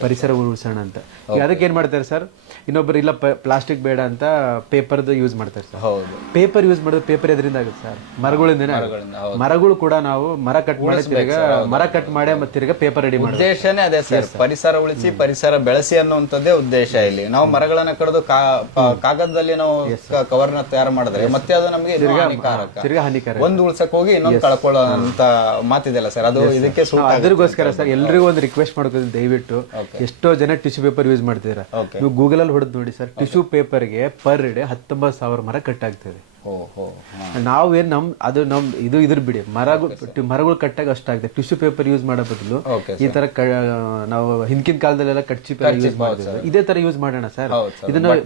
ಪರಿಸರ ಉಳಿಸೋಣ ಅಂತ. ಈಗ ಅದಕ್ಕೆ ಏನ್ ಮಾಡ್ತಾರೆ ಸರ್, ಇನ್ನೊಬ್ರು ಇಲ್ಲ ಪ್ಲಾಸ್ಟಿಕ್ ಬೇಡ ಅಂತ ಪೇಪರ್ದು ಯೂಸ್ ಮಾಡ್ತಾರೆ ಸರ್. ಪೇಪರ್ ಯೂಸ್ ಮಾಡಿದ್ರೆ ಪೇಪರ್ ಎದರಿಂದ ಆಗುತ್ತೆ ಸರ್? ಮರಗಳಿಂದನೇ. ಮರಗಳು ಕೂಡ ನಾವು ಮರ ಕಟ್ ಮಾಡಿ ಮತ್ತೆ ತಿರ್ಗಾ ಪೇಪರ್ ರೆಡಿ ಮಾಡಿ. ಉದ್ದೇಶನೇ ಅದೇ ಸರ್, ಪರಿಸರ ಉಳಿಸಿ ಪರಿಸರ ಬೆಳೆಸಿ ಅನ್ನುವಂಥದ್ದೇ ಉದ್ದೇಶ ಇಲ್ಲಿ. ನಾವು ಮರಗಳನ್ನ ಕಡಿದು ಕಾಗದದಲ್ಲಿ ನಾವು ಕವರ್ನ ತಯಾರು ಮಾಡಿದ್ರೆ ಮತ್ತೆ ಅದು ನಮಗೆ ಹಾನಿಕಾರಕ. ಒಂದು ಉಳ್ಸಕ್ ಹೋಗಿ ಇನ್ನೊಂದು ಕಳ್ಕೊಳ್ಳೋ ಅಂತ ಮಾತಿದೆಲ್ಲ ಸರ್, ಅದು ಇದಕ್ಕೆ ಅದ್ರಗೋಸ್ಕರ ಸರ್ ಎಲ್ರಿಗೂ ಒಂದು ರಿಕ್ವೆಸ್ಟ್ ಮಾಡ್ಕೋದು, ದಯವಿಟ್ಟು ಎಷ್ಟೋ ಜನ ಟಿಶ್ಯೂ ಪೇಪರ್ ಯೂಸ್ ಮಾಡ್ತಿದ್ದೀರಾ. ನೀವು ಗೂಗಲ್ ಅಲ್ಲಿ ಹೊಡೆದ್ ನೋಡಿ ಸರ್, ಟಿಶ್ಯೂ ಪೇಪರ್ಗೆ ಪರ್ ಡೇ 19,000 ಮರ ಕಟ್ ಆಗ್ತದೆ. ಓಹೋ ನಾವೇನ್ ಇದು ಇದ್ರ ಬಿಡಿ ಮರಗಳು ಕಟ್ಟಾಗ ಅಷ್ಟಾಗುತ್ತೆ. ಟಿಶ್ಯೂ ಪೇಪರ್ ಯೂಸ್ ಮಾಡೋ ಬದಲು ಈ ತರ ನಾವು ಹಿಂದಿನ ಕಾಲದಲ್ಲೆಲ್ಲ ಕಟ್ಚಿ ಪೇಪರ್ ಯೂಸ್ ಮಾಡಿದ್ರು, ಇದೇ ತರ ಯೂಸ್ ಮಾಡೋಣ ಸರ್. ಇದನ್ನ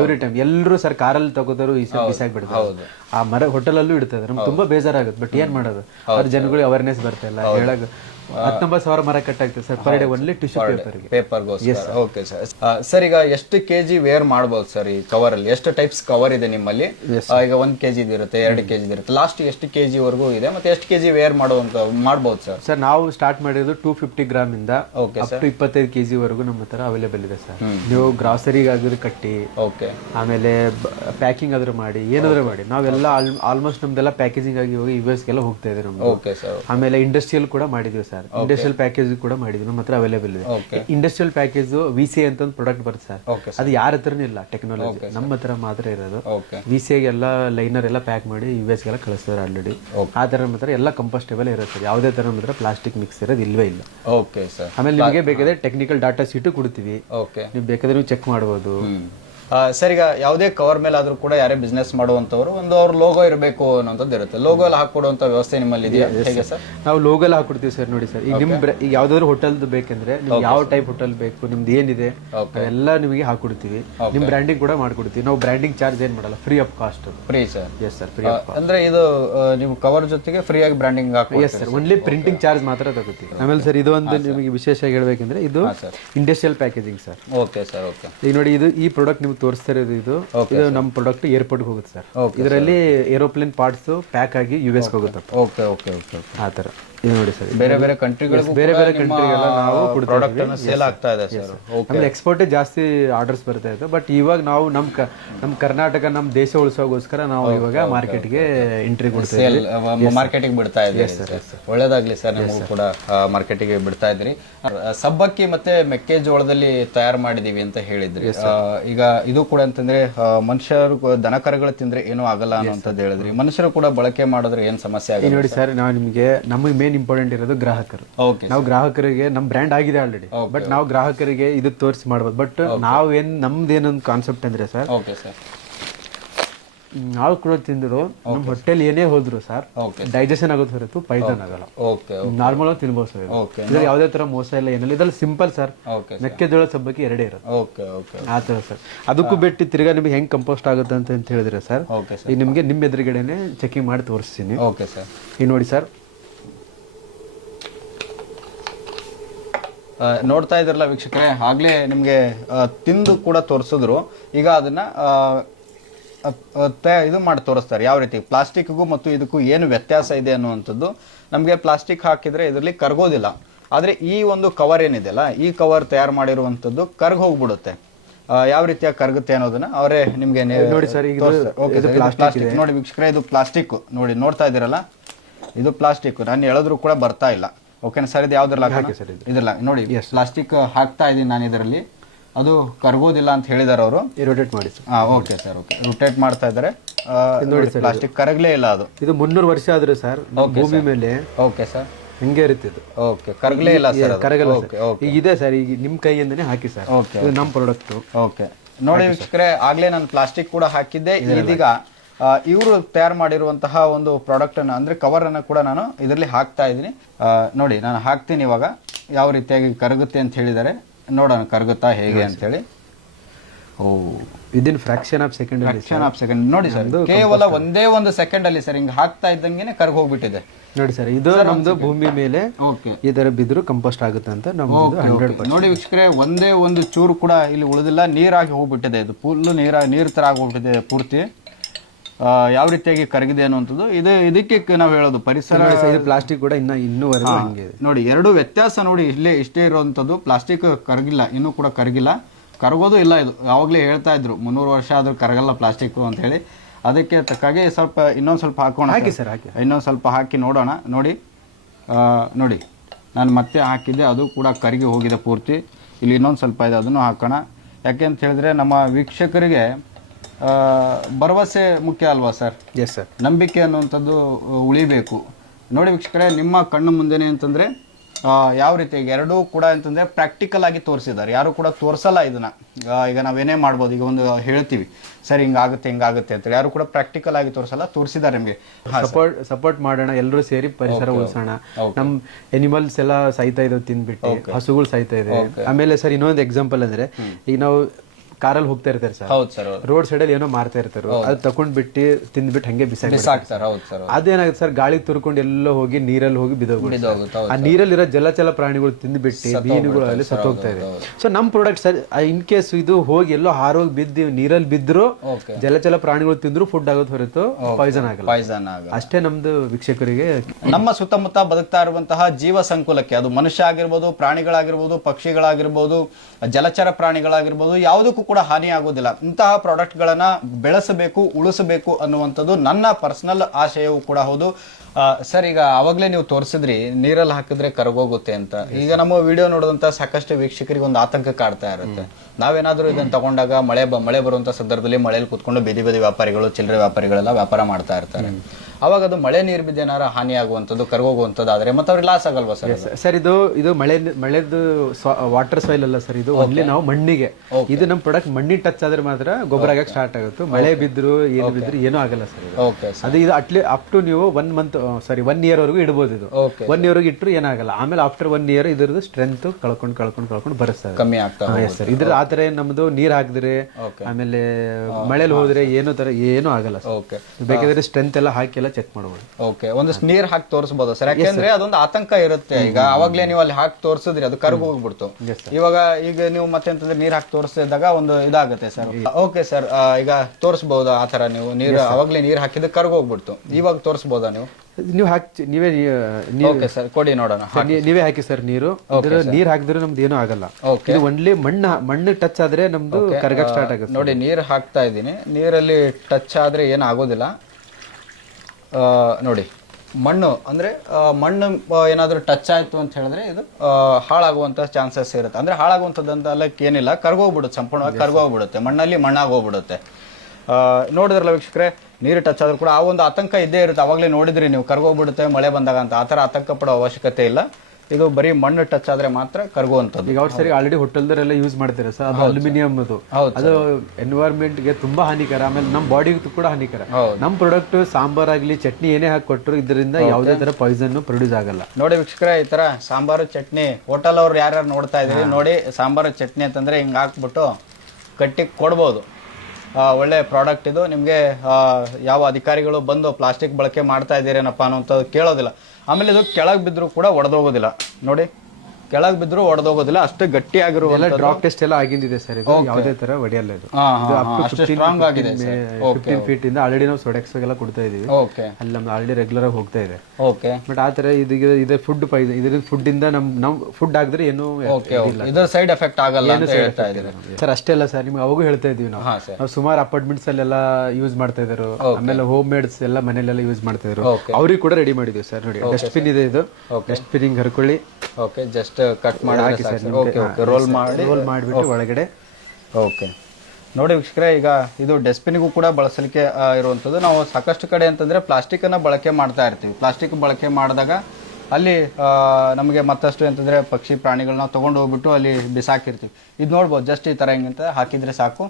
ಎವ್ರಿ ಟೈಮ್ ಎಲ್ಲರೂ ಸರ್ ಕಾರಲ್ಲಿ ತಗೋತಾರು ಈ ಸರ್ ಬಿಸಾಕ್ಬಿಡ್ತಾರೆ. ಆ ಮರ ಹೋಟೆಲಲ್ಲೂ ಇಡ್ತಾರೆ. ನಮ್ಗೆ ತುಂಬಾ ಬೇಜಾರಾಗುತ್ತೆ. ಬಟ್ ಏನ್ ಮಾಡೋದು, ಅವ್ರ ಜನಗಳಿಗೆ ಅವೇರ್ನೆಸ್ ಬರ್ತಾ ಇಲ್ಲ. ಹೇಳಕ್ 19,000 ಮರ ಕಟ್ಟಾಗ್ತದೆ sir per day only tissue ಪೇಪರ್ಗೋಸ್ಕರ. Okay sir. ಸರ್ ಈಗ ಎಷ್ಟು ಕೆಜಿ ವೇರ್ ಮಾಡ್ಬೋದು ಸರ್ ಈ ಕವರ್ ಅಲ್ಲಿ? ಎಷ್ಟು ಟೈಪ್ಸ್ ಕವರ್ ಇದೆ ನಿಮ್ಮಲ್ಲಿ? ಈಗ 1 kg ಇರುತ್ತೆ, 2 kg ಇರುತ್ತೆ, ಲಾಸ್ಟ್ ಎಷ್ಟು ಕೆಜಿ ವರೆಗೂ ಇದೆ, ಮತ್ತೆ ಎಷ್ಟು ಕೆಜಿ ವೇರ್ ಮಾಡ್ಬೋದು ಸರ್? ಸರ್ ನಾವು ಸ್ಟಾರ್ಟ್ ಮಾಡಿರೋದು 250 ಗ್ರಾಮ್ ಇಂದ ಅಪ್ ಟು 25 kg ವರೆಗೂ ನಮ್ಮ ಹತ್ರ ಅವೈಲೇಬಲ್ ಇದೆ ಸರ್. ನೀವು ಗ್ರಾಸರಿಗಾದ್ರೂ ಕಟ್ಟಿ, ಆಮೇಲೆ ಪ್ಯಾಕಿಂಗ್ ಆದ್ರೂ ಮಾಡಿ, ಏನಾದ್ರೂ ಮಾಡಿ, ನಾವೆಲ್ಲ ಆಲ್ಮೋಸ್ಟ್ ನಮ್ದೆಲ್ಲ ಪ್ಯಾಕೇಜಿಂಗ್ ಆಗಿ ಹೋಗಿ US ಗೆಲ್ಲ ಹೋಗ್ತಾ ಇದೆ ನಮ್ದು. ಆಮೇಲೆ ಇಂಡಸ್ಟ್ರಿಯಲ್ ಕೂಡ ಮಾಡಿದ್ವಿ ಸರ್. ಇಂಡಸ್ಟ್ರಿಯಲ್ ಪ್ಯಾಕೇಜ್ ಕೂಡ ಮಾಡಿದ್ವಿ, ನಮ್ಮ ಹತ್ರ ಅವೈಲೇಬಲ್ ಇದೆ. ಇಂಡಸ್ಟ್ರಿಯಲ್ ಪ್ಯಾಕೇಜ್ VCA ಅಂತ ಒಂದು ಪ್ರಾಡಕ್ಟ್ ಬರುತ್ತೆ ಸರ್. ಅದು ಯಾರ ಹತ್ರನೂ ಇಲ್ಲ ಟೆಕ್ನಾಲಜಿ, ನಮ್ಮ ಹತ್ರ ಮಾತ್ರ ಇರೋದು. VCA ಎಲ್ಲ ಲೈನರ್ ಎಲ್ಲ ಪ್ಯಾಕ್ ಮಾಡಿ US ಗೆಲ್ಲ ಕಳಿಸ್ತಾರೆ ಆಲ್ರೆಡಿ. ಆ ತರ ಮಾತ್ರ ಎಲ್ಲ ಕಂಪೋಸ್ಟೇಬಲ್ ಇರುತ್ತೆ. ಯಾವುದೇ ತರ ಮಾತ್ರ ಪ್ಲಾಸ್ಟಿಕ್ ಮಿಕ್ಸ್ ಇರೋದು ಇಲ್ವೇ ಇಲ್ಲ. ಆಮೇಲೆ ನಿಮಗೆ ಬೇಕಾದ್ರೆ ಟೆಕ್ನಿಕಲ್ ಡಾಟಾ ಶೀಟು ಕೊಡ್ತೀವಿ, ನೀವು ಬೇಕಾದ್ರೆ ನೀವು ಚೆಕ್ ಮಾಡಬಹುದು. ಸರ್ ಈಗ ಯಾವುದೇ ಕವರ್ ಮೇಲೆ ಆದ್ರೂ ಕೂಡ ಯಾರೇ ಬಿಸ್ನೆಸ್ ಮಾಡುವಂತವ್ರು ಒಂದು ಅವ್ರ ಲೋಗೋ ಇರಬೇಕು ಅನ್ನೋಂಥದ್ದು ಇರುತ್ತೆ. ಲೋಗೋ ಎಲ್ಲ ಹಾಕೊಡುವಂತ ವ್ಯವಸ್ಥೆ ನಿಮ್ಮಲ್ಲಿ ಇದೆಯಾ, ಹೇಗೆ ಸರ್? ನಾವು ಲೋಗೋ ಎಲ್ಲ ಹಾಕೊಡ್ತೀವಿ ಸರ್. ನೋಡಿ ಸರ್, ಈಗ ಈಗ ಯಾವ್ದಾದ್ರು ಹೋಟೆಲ್ದು ಬೇಕಂದ್ರೆ ನಿಮ್ಗೆ ಯಾವ ಟೈಪ್ ಹೋಟೆಲ್ ಬೇಕು, ನಿಮ್ದು ಏನಿದೆ ಎಲ್ಲ ನಿಮಗೆ ಹಾಕೊಡ್ತೀವಿ. ನಿಮ್ ಬ್ರ್ಯಾಂಡಿಂಗ್ ಕೂಡ ಮಾಡ್ಕೊಡ್ತೀವಿ. ನಾವು ಬ್ರ್ಯಾಂಡಿಂಗ್ ಚಾರ್ಜ್ ಏನ್ ಮಾಡಲ್ಲ, free of cost. Free sir? Yes sir, free of. ಅಂದ್ರೆ ಇದು ನೀವು ಕವರ್ ಜೊತೆಗೆ ಫ್ರೀ ಆಗಿ ಬ್ರ್ಯಾಂಡಿಂಗ್ ಹಾಕಿ? Yes sir, only printing charge ಮಾತ್ರ ತಗೋತೀವಿ. ಆಮೇಲೆ ಸರ್ ಇದು ಒಂದು ನಿಮಗೆ ವಿಶೇಷ ಹೇಳ್ಬೇಕಂದ್ರೆ ಇದು industrial packaging sir. Okay sir. Okay, ಈಗ ನೋಡಿ ಈ ಪ್ರಾಡಕ್ಟ್ ನಿಮ್ಗೆ ತೋರಿಸ್ತಾ ಇರೋದು ಇದು ನಮ್ಮ ಪ್ರಾಡಕ್ಟ್ ಏರ್ಪೋರ್ಟ್ ಹೋಗುತ್ತೆ ಸರ್. ಇದರಲ್ಲಿ ಏರೋಪ್ಲೇನ್ ಪಾರ್ಟ್ಸ್ ಪ್ಯಾಕ್ ಆಗಿ US ಹೋಗುತ್ತೆ. ಓಕೆ ಓಕೆ ಓಕೆ ಆ ತರ ಇದು ನೋಡಿ ಸರ್. ಬೇರೆ ಬೇರೆ ಕಂಟ್ರಿಗೆಲ್ಲ ನಾವು ಪ್ರಾಡಕ್ಟ್ ಅನ್ನು ಸೇಲ್ ಆಗ್ತಾ ಇದೆ ಸರ್. ಆಮೇಲೆ ಎಕ್ಸ್ಪೋರ್ಟ್ ಜಾಸ್ತಿ ಆರ್ಡರ್ಸ್ ಬರ್ತಾ ಇದೆ. ಬಟ್ ಇವಾಗ ನಾವು ನಮ್ಮ ಕರ್ನಾಟಕ, ನಮ್ಮ ದೇಶ ಉಳಿಸೋಗೋಸ್ಕರ ನಾವು ಇವಾಗ ಮಾರ್ಕೆಟ್ಗೆ ಎಂಟ್ರಿ ಕೊಡ್ತಾ ಇದ್ದೀವಿ, ಮಾರ್ಕೆಟಿಗೆ ಬಿಡ್ತಾ ಇದ್ದೀವಿ ಸರ್. ಒಳ್ಳೇದಾಗ್ಲಿ ಸರ್, ನಿಮಗೂ ಕೂಡ ಮಾರ್ಕೆಟಿಗೆ ಬಿಡ್ತಾ ಇದ್ರಿ. ಸಬ್ಬಕ್ಕಿ ಮತ್ತೆ ಮೆಕ್ಕೆಜೋಳದಲ್ಲಿ ತಯಾರು ಮಾಡಿದೀವಿ ಅಂತ ಹೇಳಿದ್ರಿ. ಈಗ ಇದು ಕೂಡ ಅಂತಂದ್ರೆ ಮನುಷ್ಯರು ದನಕರುಗಳು ತಿಂದ್ರೆ ಏನೂ ಆಗಲ್ಲ ಅನ್ನೋಂಥದ್ದು ಹೇಳಿದ್ರಿ. ಮನುಷ್ಯರು ಕೂಡ ಬಳಕೆ ಮಾಡಿದ್ರೆ ಏನ್ ಸಮಸ್ಯೆ ಆಗಿದೆ? ನೋಡಿ ಸರ್, ನಾವು ನಿಮಗೆ ನಮಗೆ ಮೇನ್ ಇಂಪಾರ್ಟೆಂಟ್ ಇರೋದು ಗ್ರಾಹಕರು. ನಾವು ಗ್ರಾಹಕರಿಗೆ ನಮ್ಮ ಬ್ರ್ಯಾಂಡ್ ಆಗಿದೆ ಆಲ್ರೆಡಿ, ಬಟ್ ನಾವು ಗ್ರಾಹಕರಿಗೆ ಇದು ತೋರಿಸಿ ಮಾಡ್ಬೋದು. ಬಟ್ ನಾವೇನ್ ನಮ್ದೇನೊಂದು ಕಾನ್ಸೆಪ್ಟ್ ಅಂದ್ರೆ ಸರ್, ನಾವು ಕೂಡ ತಿಂದ್ರು ನಮ್ಮ ಹೊಟ್ಟೆಲ್ ಏನೇ ಹೋದ್ರು ಸರ್ ಡೈಜೆಷನ್ ಆಗೋದು ಹೊರತು ಪೈಸನ್ ಆಗಲ್ಲ. ನಾರ್ಮಲ್ ಆಗಿ ತಿನ್ಬೋದು ಸರ್. ಇದ್ರಲ್ಲಿ ಯಾವುದೇ ತರ ಮೋಸ ಇಲ್ಲ, ಏನಿಲ್ಲ. ಇದ್ರಲ್ಲಿ ಸಿಂಪಲ್ ಸರ್, ಮೆಕ್ಕೆಜೋಳ ಸಬ್ಬಕ್ಕಿ ಎರಡೇ ಇರುತ್ತೆ ಆ ತರ ಸರ್. ಅದಕ್ಕೂ ಬಿಟ್ಟು ತಿರ್ಗಾ ನಿಮ್ಗೆ ಹೆಂಗ್ ಕಂಪೋಸ್ಟ್ ಆಗುತ್ತೆ ಅಂತ ಹೇಳಿದ್ರೆ ಸರ್, ಈಗ ನಿಮ್ಗೆ ನಿಮ್ ಎದುರುಗಡೆನೆ ಚೆಕಿಂಗ್ ಮಾಡಿ ತೋರಿಸ್ತೀನಿ. ಈಗ ನೋಡಿ ಸರ್, ನೋಡ್ತಾ ಇದ್ರಲ್ಲ ವೀಕ್ಷಕರೇ, ಆಗ್ಲೇ ನಿಮ್ಗೆ ತಿಂದು ಕೂಡ ತೋರಿಸಿದ್ರು. ಈಗ ಅದನ್ನ ಇದು ಮಾಡಿ ತೋರಿಸ್ತಾರೆ ಯಾವ ರೀತಿ ಪ್ಲಾಸ್ಟಿಕ್ಗೂ ಮತ್ತು ಇದಕ್ಕೂ ಏನು ವ್ಯತ್ಯಾಸ ಇದೆ ಅನ್ನುವಂಥದ್ದು. ನಮಗೆ ಪ್ಲಾಸ್ಟಿಕ್ ಹಾಕಿದ್ರೆ ಇದರಲ್ಲಿ ಕರಗೋದಿಲ್ಲ, ಆದರೆ ಈ ಒಂದು ಕವರ್ ಏನಿದೆಯಲ್ಲ, ಈ ಕವರ್ ತಯಾರು ಮಾಡಿರುವಂಥದ್ದು ಕರ್ಗ್ ಹೋಗ್ಬಿಡುತ್ತೆ. ಯಾವ ರೀತಿಯಾಗಿ ಕರಗುತ್ತೆ ಅನ್ನೋದನ್ನ ಅವರೇ ನಿಮ್ಗೆ ನೋಡಿ ಸರ್. ಪ್ಲಾಸ್ಟಿಕ್ ನೋಡಿ ವೀಕ್ಷಕರೇ, ಇದು ಪ್ಲಾಸ್ಟಿಕ್ ನೋಡಿ, ನೋಡ್ತಾ ಇದ್ದೀರಲ್ಲ, ಇದು ಪ್ಲಾಸ್ಟಿಕ್. ನಾನು ಹೇಳಿದ್ರು ಕೂಡ ಬರ್ತಾ ಇಲ್ಲ. ಓಕೆನಾ ಸರ್? ಇದು ಯಾವ್ದ್ರಲ್ಲ? ಇದ್ರಲ್ಲ ನೋಡಿ, ಪ್ಲಾಸ್ಟಿಕ್ ಹಾಕ್ತಾ ಇದ್ದೀನಿ ನಾನು ಇದರಲ್ಲಿ, ಅದು ಕರಗೋದಿಲ್ಲ ಅಂತ ಹೇಳಿದಾರೆ ಅವರು. ರೊಟೇಟ್ ಮಾಡಿ. ಓಕೆ ಸರ್, ಓಕೆ, ರೊಟೇಟ್ ಮಾಡ್ತಾ ಇದ್ದಾರೆ. ನೋಡಿ ಪ್ಲಾಸ್ಟಿಕ್ ಕರಗಲೇ ಇಲ್ಲ. ಅದು 300 ವರ್ಷ ಆದ್ರೆ ಸರ್ ಭೂಮಿ ಮೇಲೆ. ಓಕೆ ಸರ್, ಹಿಂಗೆ ಇರುತ್ತೆ ಇದು. ಓಕೆ, ಕರಗಲೇ ಇಲ್ಲ ಸರ್, ಕರಗಲ್ಲ. ಈಗ ಇದೆ ಸರ್, ಈಗ ನಿಮ್ ಕೈಯಿಂದನೇ ಹಾಕಿ ಸರ್. ಇದು ನಮ್ಮ ಪ್ರಾಡಕ್ಟ್. ಓಕೆ, ನೋಡಿ ವೀಕ್ಷಕರೇ, ಆಗ್ಲೇ ನಾನು ಪ್ಲಾಸ್ಟಿಕ್ ಕೂಡ ಹಾಕಿದ್ದೆ. ಇದೀಗ ಇವರು ತಯಾರು ಮಾಡಿರುವಂತಹ ಒಂದು ಪ್ರಾಡಕ್ಟ್ ಅನ್ನ, ಅಂದ್ರೆ ಕವರ್ ಅನ್ನ ಕೂಡ ನಾನು ಇದರಲ್ಲಿ ಹಾಕ್ತಾ ಇದ್ದೀನಿ. ನೋಡಿ, ನಾನು ಹಾಕ್ತೀನಿ ಇವಾಗ. ಯಾವ ರೀತಿಯಾಗಿ ಕರಗುತ್ತೆ ಅಂತ ಹೇಳಿದ್ದಾರೆ, ನೋಡೋಣ ಕರಗುತ್ತಾ ಹೇಗೆ ಅಂತ ಹೇಳಿ. ವಿದಿನ್ ಫ್ರಾಕ್ಷನ್ ಆಫ್ ಸೆಕೆಂಡ್ ನೋಡಿ ಸರ್, ಕೇವಲ ಒಂದೇ ಒಂದು ಸೆಕೆಂಡ್ ಅಲ್ಲಿ ಸರ್ ಹಿಂಗೆ ಹಾಕ್ತಾ ಇದ್ದಂಗೆ ಕರ್ಗ ಹೋಗ್ಬಿಟ್ಟಿದೆ. ನೋಡಿ ಸರ್, ಇದು ನಮ್ದು ಭೂಮಿ ಮೇಲೆ ಈ ತರ ಬಿದ್ರು ಕಂಪೋಸ್ಟ್ ಆಗುತ್ತೆ ಅಂತ ನೋಡಿ ವೀಕ್ಷಕರೇ, ಒಂದೇ ಒಂದು ಚೂರು ಕೂಡ ಇಲ್ಲಿ ಉಳಿದಿಲ್ಲ, ನೀರಾಗಿ ಹೋಗ್ಬಿಟ್ಟಿದೆ. ಇದು ಫುಲ್ ನೀರ್ ತರ ಆಗೋಗ್ಬಿಟ್ಟಿದೆ ಪೂರ್ತಿ. ಯಾವ ರೀತಿಯಾಗಿ ಕರಗಿದೆ ಅನ್ನುವಂಥದ್ದು ಇದಕ್ಕೆ ನಾವು ಹೇಳೋದು ಪರಿಸರ. ಪ್ಲಾಸ್ಟಿಕ್ ಕೂಡ ಇನ್ನೂವರೆಗೂ ನೋಡಿ, ಎರಡು ವ್ಯತ್ಯಾಸ ನೋಡಿ. ಇಷ್ಟೇ ಇರುವಂಥದ್ದು, ಪ್ಲಾಸ್ಟಿಕ್ ಕರಗಿಲ್ಲ, ಇನ್ನೂ ಕೂಡ ಕರಗಿಲ್ಲ, ಕರಗೋದು ಇಲ್ಲ. ಇದು ಯಾವಾಗಲೇ ಹೇಳ್ತಾ ಇದ್ರು 300 ವರ್ಷ ಆದ್ರೂ ಕರಗಲ್ಲ ಪ್ಲಾಸ್ಟಿಕ್ ಅಂತ ಹೇಳಿ. ಅದಕ್ಕೆ ತಕ್ಕಾಗೆ ಸ್ವಲ್ಪ ಇನ್ನೊಂದು ಸ್ವಲ್ಪ ಹಾಕೋಣ ಸರ್. ಇನ್ನೊಂದು ಸ್ವಲ್ಪ ಹಾಕಿ ನೋಡೋಣ. ನೋಡಿ ನೋಡಿ, ನಾನು ಮತ್ತೆ ಹಾಕಿದ್ದೆ, ಅದು ಕೂಡ ಕರಗಿ ಹೋಗಿದೆ ಪೂರ್ತಿ. ಇಲ್ಲಿ ಇನ್ನೊಂದು ಸ್ವಲ್ಪ ಇದೆ, ಅದನ್ನು ಹಾಕೋಣ. ಯಾಕೆ ಅಂತ ಹೇಳಿದ್ರೆ ನಮ್ಮ ವೀಕ್ಷಕರಿಗೆ ಭರವಸೆ ಮುಖ್ಯ ಅಲ್ವಾ ಸರ್? Yes sir. ನಂಬಿಕೆ ಅನ್ನುವಂಥದ್ದು ಉಳಿಬೇಕು. ನೋಡಿ ವೀಕ್ಷಕರೇ, ನಿಮ್ಮ ಕಣ್ಣು ಮುಂದೆನೆ ಅಂತಂದರೆ ಯಾವ ರೀತಿ ಈಗ ಎರಡೂ ಕೂಡ ಅಂತಂದ್ರೆ ಪ್ರಾಕ್ಟಿಕಲ್ ಆಗಿ ತೋರಿಸಿದ್ದಾರೆ, ಯಾರು ಕೂಡ ತೋರಿಸಲ್ಲ ಇದನ್ನ. ಈಗ ನಾವೇನೇ ಮಾಡ್ಬೋದು, ಈಗ ಒಂದು ಹೇಳ್ತೀವಿ ಸರಿ ಹಿಂಗಾಗುತ್ತೆ ಅಂತೇಳಿ, ಯಾರು ಕೂಡ ಪ್ರಾಕ್ಟಿಕಲ್ ಆಗಿ ತೋರಿಸಿದ್ದಾರೆ ನಿಮಗೆ. ಸಪೋರ್ಟ್ ಮಾಡೋಣ, ಎಲ್ಲರೂ ಸೇರಿ ಪರಿಸರ ಉಳಿಸೋಣ. ನಮ್ ಎನಿಮಲ್ಸ್ ಎಲ್ಲ ಸಾಯ್ತಾ ಇದಾವೆ ತಿಂದ್ಬಿಟ್ಟು, ಹಸುಗಳು ಸಾಯ್ತಾ ಇದೆ. ಆಮೇಲೆ ಸರ್ ಇನ್ನೊಂದು ಎಕ್ಸಾಂಪಲ್ ಅಂದ್ರೆ, ಈಗ ನಾವು ಕಾರಲ್ಲಿ ಹೋಗ್ತಾ ಇರ್ತಾರೆ ಸರ್, ರೋಡ್ ಸೈಡ್ ಅಲ್ಲಿ ಏನೋ ಮಾರ್ತಾ ಇರ್ತಾರೆ, ಅದು ತಕೊಂಡ್ಬಿಟ್ಟು ತಿಂದ್ಬಿಟ್ಟು ಹಂಗೆ ಬಿಸಾಕ್ತಾರೆ. ಅದೇನಾಗುತ್ತೆ ಸರ್, ಗಾಳಿ ತುರ್ಕೊಂಡು ಎಲ್ಲೋ ಹೋಗಿ ನೀರಲ್ಲಿ ಹೋಗಿ ಬಿದ್ದೋಗ್ಬಿಡುತ್ತೆ. ಆ ನೀರಲ್ಲಿರೋ ಜಲಚರ ಪ್ರಾಣಿಗಳು ತಿಂದ್ಬಿಟ್ಟು ಮೀನುಗಳು ಅಲ್ಲಿ ಸತ್ತೋಗ್ತಾ ಇದೆ. ಸೊ ನಮ್ ಪ್ರಾಡಕ್ಟ್ ಸರ್, ಇನ್ ಕೇಸ್ ಇದು ಹೋಗಿ ಎಲ್ಲೋ ಹಾರೋಗಿ ಬಿದ್ದು ನೀರಲ್ಲಿ ಬಿದ್ರು, ಜಲಚರ ಪ್ರಾಣಿಗಳು ತಿಂದ್ರು ಫುಡ್ ಆಗೋದು ಹೊರತು ಪಾಯ್ಸನ್ ಆಗಲ್ಲ. ಅಷ್ಟೇ ನಮ್ದು ವೀಕ್ಷಕರಿಗೆ. ನಮ್ಮ ಸುತ್ತಮುತ್ತ ಬದುಕ್ತಾ ಇರುವಂತಹ ಜೀವ ಸಂಕುಲಕ್ಕೆ, ಅದು ಮನುಷ್ಯ ಆಗಿರ್ಬೋದು, ಪ್ರಾಣಿಗಳಾಗಿರ್ಬೋದು, ಪಕ್ಷಿಗಳಾಗಿರ್ಬೋದು, ಜಲಚರ ಪ್ರಾಣಿಗಳಾಗಿರ್ಬೋದು, ಯಾವುದಕ್ಕೂ ಕೂಡ ಹಾನಿ ಆಗೋದಿಲ್ಲ. ಇಂತಹ ಪ್ರಾಡಕ್ಟ್ ಗಳನ್ನ ಬೆಳೆಸಬೇಕು, ಉಳಿಸಬೇಕು ಅನ್ನುವಂಥದ್ದು ನನ್ನ ಪರ್ಸನಲ್ ಆಶಯವೂ ಕೂಡ ಹೌದು. ಸರ್, ಈಗ ಅವಾಗಲೇ ನೀವು ತೋರಿಸಿದ್ರಿ ನೀರಲ್ಲಿ ಹಾಕಿದ್ರೆ ಕರಗೋಗುತ್ತೆ ಅಂತ. ಈಗ ನಮ್ಮ ವಿಡಿಯೋ ನೋಡಿದಂತ ಸಾಕಷ್ಟು ವೀಕ್ಷಕರಿಗೆ ಒಂದು ಆತಂಕ ಕಾಡ್ತಾ ಇರುತ್ತೆ. ನಾವೇನಾದ್ರೂ ಇದನ್ನ ತಗೊಂಡಾಗ ಮಳೆ ಬರುವಂತ ಸಂದರ್ಭದಲ್ಲಿ ಮಳೆಯಲ್ಲಿ ಕೂತ್ಕೊಂಡು ಬೀದಿ ವ್ಯಾಪಾರಿಗಳು, ಚಿಲ್ಲರೆ ವ್ಯಾಪಾರಿಗಳೆಲ್ಲ ವ್ಯಾಪಾರ ಮಾಡ್ತಾ ಇರ್ತಾರೆ. ಅವಾಗ ಅದು ಮಳೆ ನೀರು ಬಿದ್ದು ಏನಾರ ಹಾನಿ ಆಗುವಂಥದ್ದು, ಕರಗೋಗುವಂಥದ್ದು ಆದ್ರೆ ಮತ್ತೆ ಅವ್ರಿಗೆ ಲಾಸ್ ಆಗಲ್ವಾ ಸರ್? ಸರ್, ಇದು ಮಳೆದು ವಾಟರ್ ಸಾಯಿಲ್ ಅಲ್ಲ ಸರ್, ಇದು ಓನ್ಲಿ ನಾವು ಮಣ್ಣಿಗೆ. ಇದು ನಮ್ಮ ಪ್ರಾಡಕ್ಟ್ ಮಣ್ಣಿಗೆ ಟಚ್ ಆದ್ರೆ ಮಾತ್ರ ಗೊಬ್ಬರ ಆಗಕ್ಕೆ ಸ್ಟಾರ್ಟ್ ಆಗುತ್ತೆ. ಮಳೆ ಬಿದ್ರು ಏನು ಬಿದ್ರು ಏನೂ ಆಗಲ್ಲ ಸರ್. ಅದು ಇದು ಅಪ್ ಟು ನೀವು 1 ಇಯರ್ ವರೆಗೂ ಇಡಬಹುದು. ಇದು 1 ಇಯರ್ ಇಟ್ಟರು ಏನಾಗಲ್ಲ. ಆಮೇಲೆ ಆಫ್ಟರ್ 1 ಇಯರ್ ಇದ್ರದ್ದು ಸ್ಟ್ರೆಂತ್ ಕಳ್ಕೊಂಡು ಬರುತ್ತೆ, ಕಮ್ಮಿ ಆಗ್ತಾ ಸರ್. ಇದ್ರ ಆತರ ನಮ್ದು ನೀರ್ ಹಾಕಿದ್ರೆ, ಆಮೇಲೆ ಮಳೆಲಿ ಹೋದ್ರೆ ಏನೂ ಆಗಲ್ಲ ಸರ್. ಬೇಕಾದ್ರೆ ಸ್ಟ್ರೆಂತ್ ಎಲ್ಲ ಹಾಕಿ ಚೆಕ್ ಮಾಡಬಹುದು. ಓಕೆ, ಒಂದಷ್ಟು ನೀರ್ ಹಾಕಿ ತೋರಿಸಬಹುದು ಸರ್, ಯಾಕೆಂದ್ರೆ ಅದೊಂದು ಆತಂಕ ಇರುತ್ತೆ. ಈಗ ಅವಾಗ್ಲೇ ನೀವು ಅಲ್ಲಿ ಹಾಕಿ ತೋರಿಸಿದ್ರಿ, ಅದು ಕರ್ಗ ಹೋಗ್ಬಿಡ್ತು. ಈಗ ನೀವು ಮತ್ತೆ ಅಂತಂದ್ರೆ ನೀರ್ ಹಾಕಿ ತೋರಿಸಿದಾಗ ಒಂದು ಇದಾಗುತ್ತೆ ಸರ್. ಓಕೆ ಸರ್, ಈಗ ತೋರಿಸಬಹುದಾ ಆ ತರ? ನೀವು ನೀರು ಅವಾಗ್ಲೇ ನೀರ್ ಹಾಕಿದ್ರೆ ಕರ್ಗ ಹೋಗ್ಬಿಡ್ತು, ಇವಾಗ ತೋರಿಸಬಹುದಾ ನೀವು? ನೀವು ಹಾಕಿ ಓಕೆ ಸರ್, ಕೊಡಿ ನೋಡೋಣ. ನೀವೇ ಹಾಕಿ ಸರ್ ನೀರು. ನೀರ್ ಹಾಕಿದ್ರೆ ನಮ್ದು ಏನೂ ಆಗಲ್ಲ. ಇದು ಒನ್ಲಿ ಮಣ್ಣು ಟಚ್ ಆದ್ರೆ ನಮ್ದು ಕರ್ಗಕ್ಕೆ ಸ್ಟಾರ್ಟ್ ಆಗುತ್ತೆ. ನೋಡಿ, ನೀರ್ ಹಾಕ್ತಾ ಇದ್ದೀನಿ, ನೀರಲ್ಲಿ ಟಚ್ ಆದ್ರೆ ಏನು ಆಗೋದಿಲ್ಲ. ನೋಡಿ, ಮಣ್ಣು ಏನಾದರೂ ಟಚ್ ಆಯ್ತು ಅಂತ ಹೇಳಿದ್ರೆ ಇದು ಹಾಳಾಗುವಂತ ಚಾನ್ಸಸ್ ಇರುತ್ತೆ. ಅಂದ್ರೆ ಹಾಳಾಗುವಂಥದ್ದು ಅಲ್ಲಕ್ಕೆ ಏನಿಲ್ಲ, ಕರ್ಗೋಗ್ಬಿಡುತ್ತೆ, ಸಂಪೂರ್ಣವಾಗಿ ಕರ್ಗೋಗ್ಬಿಡುತ್ತೆ, ಮಣ್ಣಾಗೋಗ್ಬಿಡುತ್ತೆ. ನೋಡಿದ್ರಲ್ಲ ವೀಕ್ಷಕರೇ, ನೀರು ಟಚ್ ಆದ್ರೂ ಕೂಡ ಆ ಒಂದು ಆತಂಕ ಇದ್ದೇ ಇರುತ್ತೆ. ಅವಾಗಲೇ ನೋಡಿದ್ರಿ ನೀವು, ಕರ್ಗೋಗ್ಬಿಡುತ್ತೆ ಮಳೆ ಬಂದಾಗ ಅಂತ. ಆ ಥರ ಆತಂಕ ಪಡೋ ಅವಶ್ಯಕತೆ ಇಲ್ಲ. ಇದು ಬರೀ ಮಣ್ಣು ಟಚ್ ಆದ್ರೆ ಮಾತ್ರ ಕರಗುವಂಥದ್ದು. ಈಗ ಅವ್ರು ಸರಿ ಆಲ್ರೆಡಿ ಹೋಟೆಲ್ದರೆಲ್ಲ ಯೂಸ್ ಮಾಡ್ತಾರೆ ಸರ್, ಅದು ಅಲ್ಯೂಮಿನಿಯಂ. ಅದು ಎನ್ವೈರ್ಮೆಂಟ್ಗೆ ತುಂಬಾ ಹಾನಿಕರ, ಆಮೇಲೆ ನಮ್ಮ ಬಾಡಿಗೂ ಕೂಡ ಹಾನಿಕರ. ನಮ್ಮ ಪ್ರಾಡಕ್ಟ್ ಸಾಂಬಾರ್ ಆಗ್ಲಿ ಚಟ್ನಿ ಏನೇ ಹಾಕೊಟ್ರು ಇದರಿಂದ ಯಾವುದೇ ತರ ಪಾಯ್ಸನ್ ಪ್ರೊಡ್ಯೂಸ್ ಆಗಲ್ಲ. ನೋಡಿ ವೀಕ್ಷಕರೇ, ಈ ತರ ಸಾಂಬಾರು ಚಟ್ನಿ ಹೋಟೆಲ್ ಅವ್ರು ಯಾರ್ಯಾರು ನೋಡ್ತಾ ಇದ್ರಿ ನೋಡಿ, ಸಾಂಬಾರು ಚಟ್ನಿ ಅಂತಂದ್ರೆ ಹಿಂಗೆ ಹಾಕ್ಬಿಟ್ಟು ಕಟ್ಟಿ ಕೊಡ್ಬೋದು. ಒಳ್ಳೆ ಪ್ರಾಡಕ್ಟ್ ಇದು. ನಿಮಗೆ ಯಾವ ಅಧಿಕಾರಿಗಳು ಬಂದು ಪ್ಲಾಸ್ಟಿಕ್ ಬಳಕೆ ಮಾಡ್ತಾ ಇದ್ದೀರೇನಪ್ಪ ಅನ್ನೋಂಥದ್ದು ಕೇಳೋದಿಲ್ಲ. ಆಮೇಲೆ ಇದು ಕೆಳಗೆ ಬಿದ್ದರೂ ಕೂಡ ಒಡೆದೋಗೋದಿಲ್ಲ. ನೋಡಿ, ಕೆಳಗೆ ಬಿದ್ದರೂ ಒಡೆದೋಗೋದಿಲ್ಲ, ಅಷ್ಟು ಗಟ್ಟಿಯಾಗಿರುವ ಡ್ರಾಪ್ ಟೆಸ್ಟ್ ಎಲ್ಲ ಆಗಿಂದಿದೆ ಸರ್. ಇದು ಯಾವುದೇ ತರ ಒಡೆಯಲ್ಲ. ಇದು ಸ್ಟ್ರಾಂಗ್ ಆಗಿದೆ. 15 ಫೀಟ್ ಇಂದ ಆಲ್ರೆಡಿ ನಾವು ಸೊಡೆಕ್ಸ್ ಎಲ್ಲ ಕೊಡ್ತಾ ಇದೀವಿ. ಅಲ್ಲಿ ನಮ್ದು ಆಲ್ರೆಡಿ ರೆಗ್ಯುಲರ್ ಆಗಿ ಹೋಗ್ತಾ ಇದೆ. ಬಟ್ ಆ ತರ ಇದು ಫುಡ್ ಪಾಯ್ಸನ್, ಇದ್ರ ಫುಡ್ ಇಂದ ನಮ್ ಫುಡ್ ಆಗಿದ್ರೆ ಏನು ಇದರ ಸೈಡ್ ಎಫೆಕ್ಟ್ ಆಗಲ್ಲ ಅಂತ ಹೇಳ್ತಾ ಇದ್ದೀವಿ ಸರ್. ಅಷ್ಟೇ ಅಲ್ಲ ಸರ್, ನಿಮ್ಗೆ ಅವಾಗೂ ಹೇಳ್ತಾ ಇದೀವಿ ನಾವು ಸುಮಾರು ಅಪಾರ್ಟ್ಮೆಂಟ್ಸ್ ಅಲ್ಲೆಲ್ಲ ಯೂಸ್ ಮಾಡ್ತಾ ಇದ್ರು. ಆಮೇಲೆ ಹೋಮ್ ಮೇಡ್ಸ್ ಎಲ್ಲ ಮನೆಯಲ್ಲೆಲ್ಲ ಯೂಸ್ ಮಾಡ್ತಾ ಇದ್ರು, ಅವ್ರಿಗೆ ಕೂಡ ರೆಡಿ ಮಾಡಿದೀವಿ ಸರ್. ನೋಡಿ, ಡಸ್ಟ್ಬಿನ್ ಇದೆ, ಇದು ಡಸ್ಟ್ಬಿನ್ ಹರ್ಕೊಳ್ಳಿ. ಓಕೆ, ಜಸ್ಟ್ ಕಟ್ ಮಾಡಿ ಹಾಕಿ ಸರ್. ರೋಲ್ ಮಾಡಿಬಿಟ್ಟು ಒಳಗಡೆ. ಓಕೆ, ನೋಡಿ ವೀಕ್ಷಕರೇ, ಈಗ ಇದು ಡಸ್ಟ್ಬಿನ್ಗೂ ಕೂಡ ಬಳಸಲಿಕ್ಕೆ ಇರುವಂಥದ್ದು. ನಾವು ಸಾಕಷ್ಟು ಕಡೆ ಅಂತಂದರೆ ಪ್ಲಾಸ್ಟಿಕ್ಕನ್ನು ಬಳಕೆ ಮಾಡ್ತಾ ಇರ್ತೀವಿ. ಪ್ಲಾಸ್ಟಿಕ್ ಬಳಕೆ ಮಾಡಿದಾಗ ಅಲ್ಲಿ ನಮಗೆ ಮತ್ತಷ್ಟು ಅಂತಂದರೆ ಪಕ್ಷಿ ಪ್ರಾಣಿಗಳನ್ನ ತೊಗೊಂಡು ಹೋಗ್ಬಿಟ್ಟು ಅಲ್ಲಿ ಬಿಸಾಕಿರ್ತೀವಿ. ಇದು ನೋಡ್ಬೋದು, ಜಸ್ಟ್ ಈ ಥರ ಹೆಂಗಂತ ಹಾಕಿದರೆ ಸಾಕು.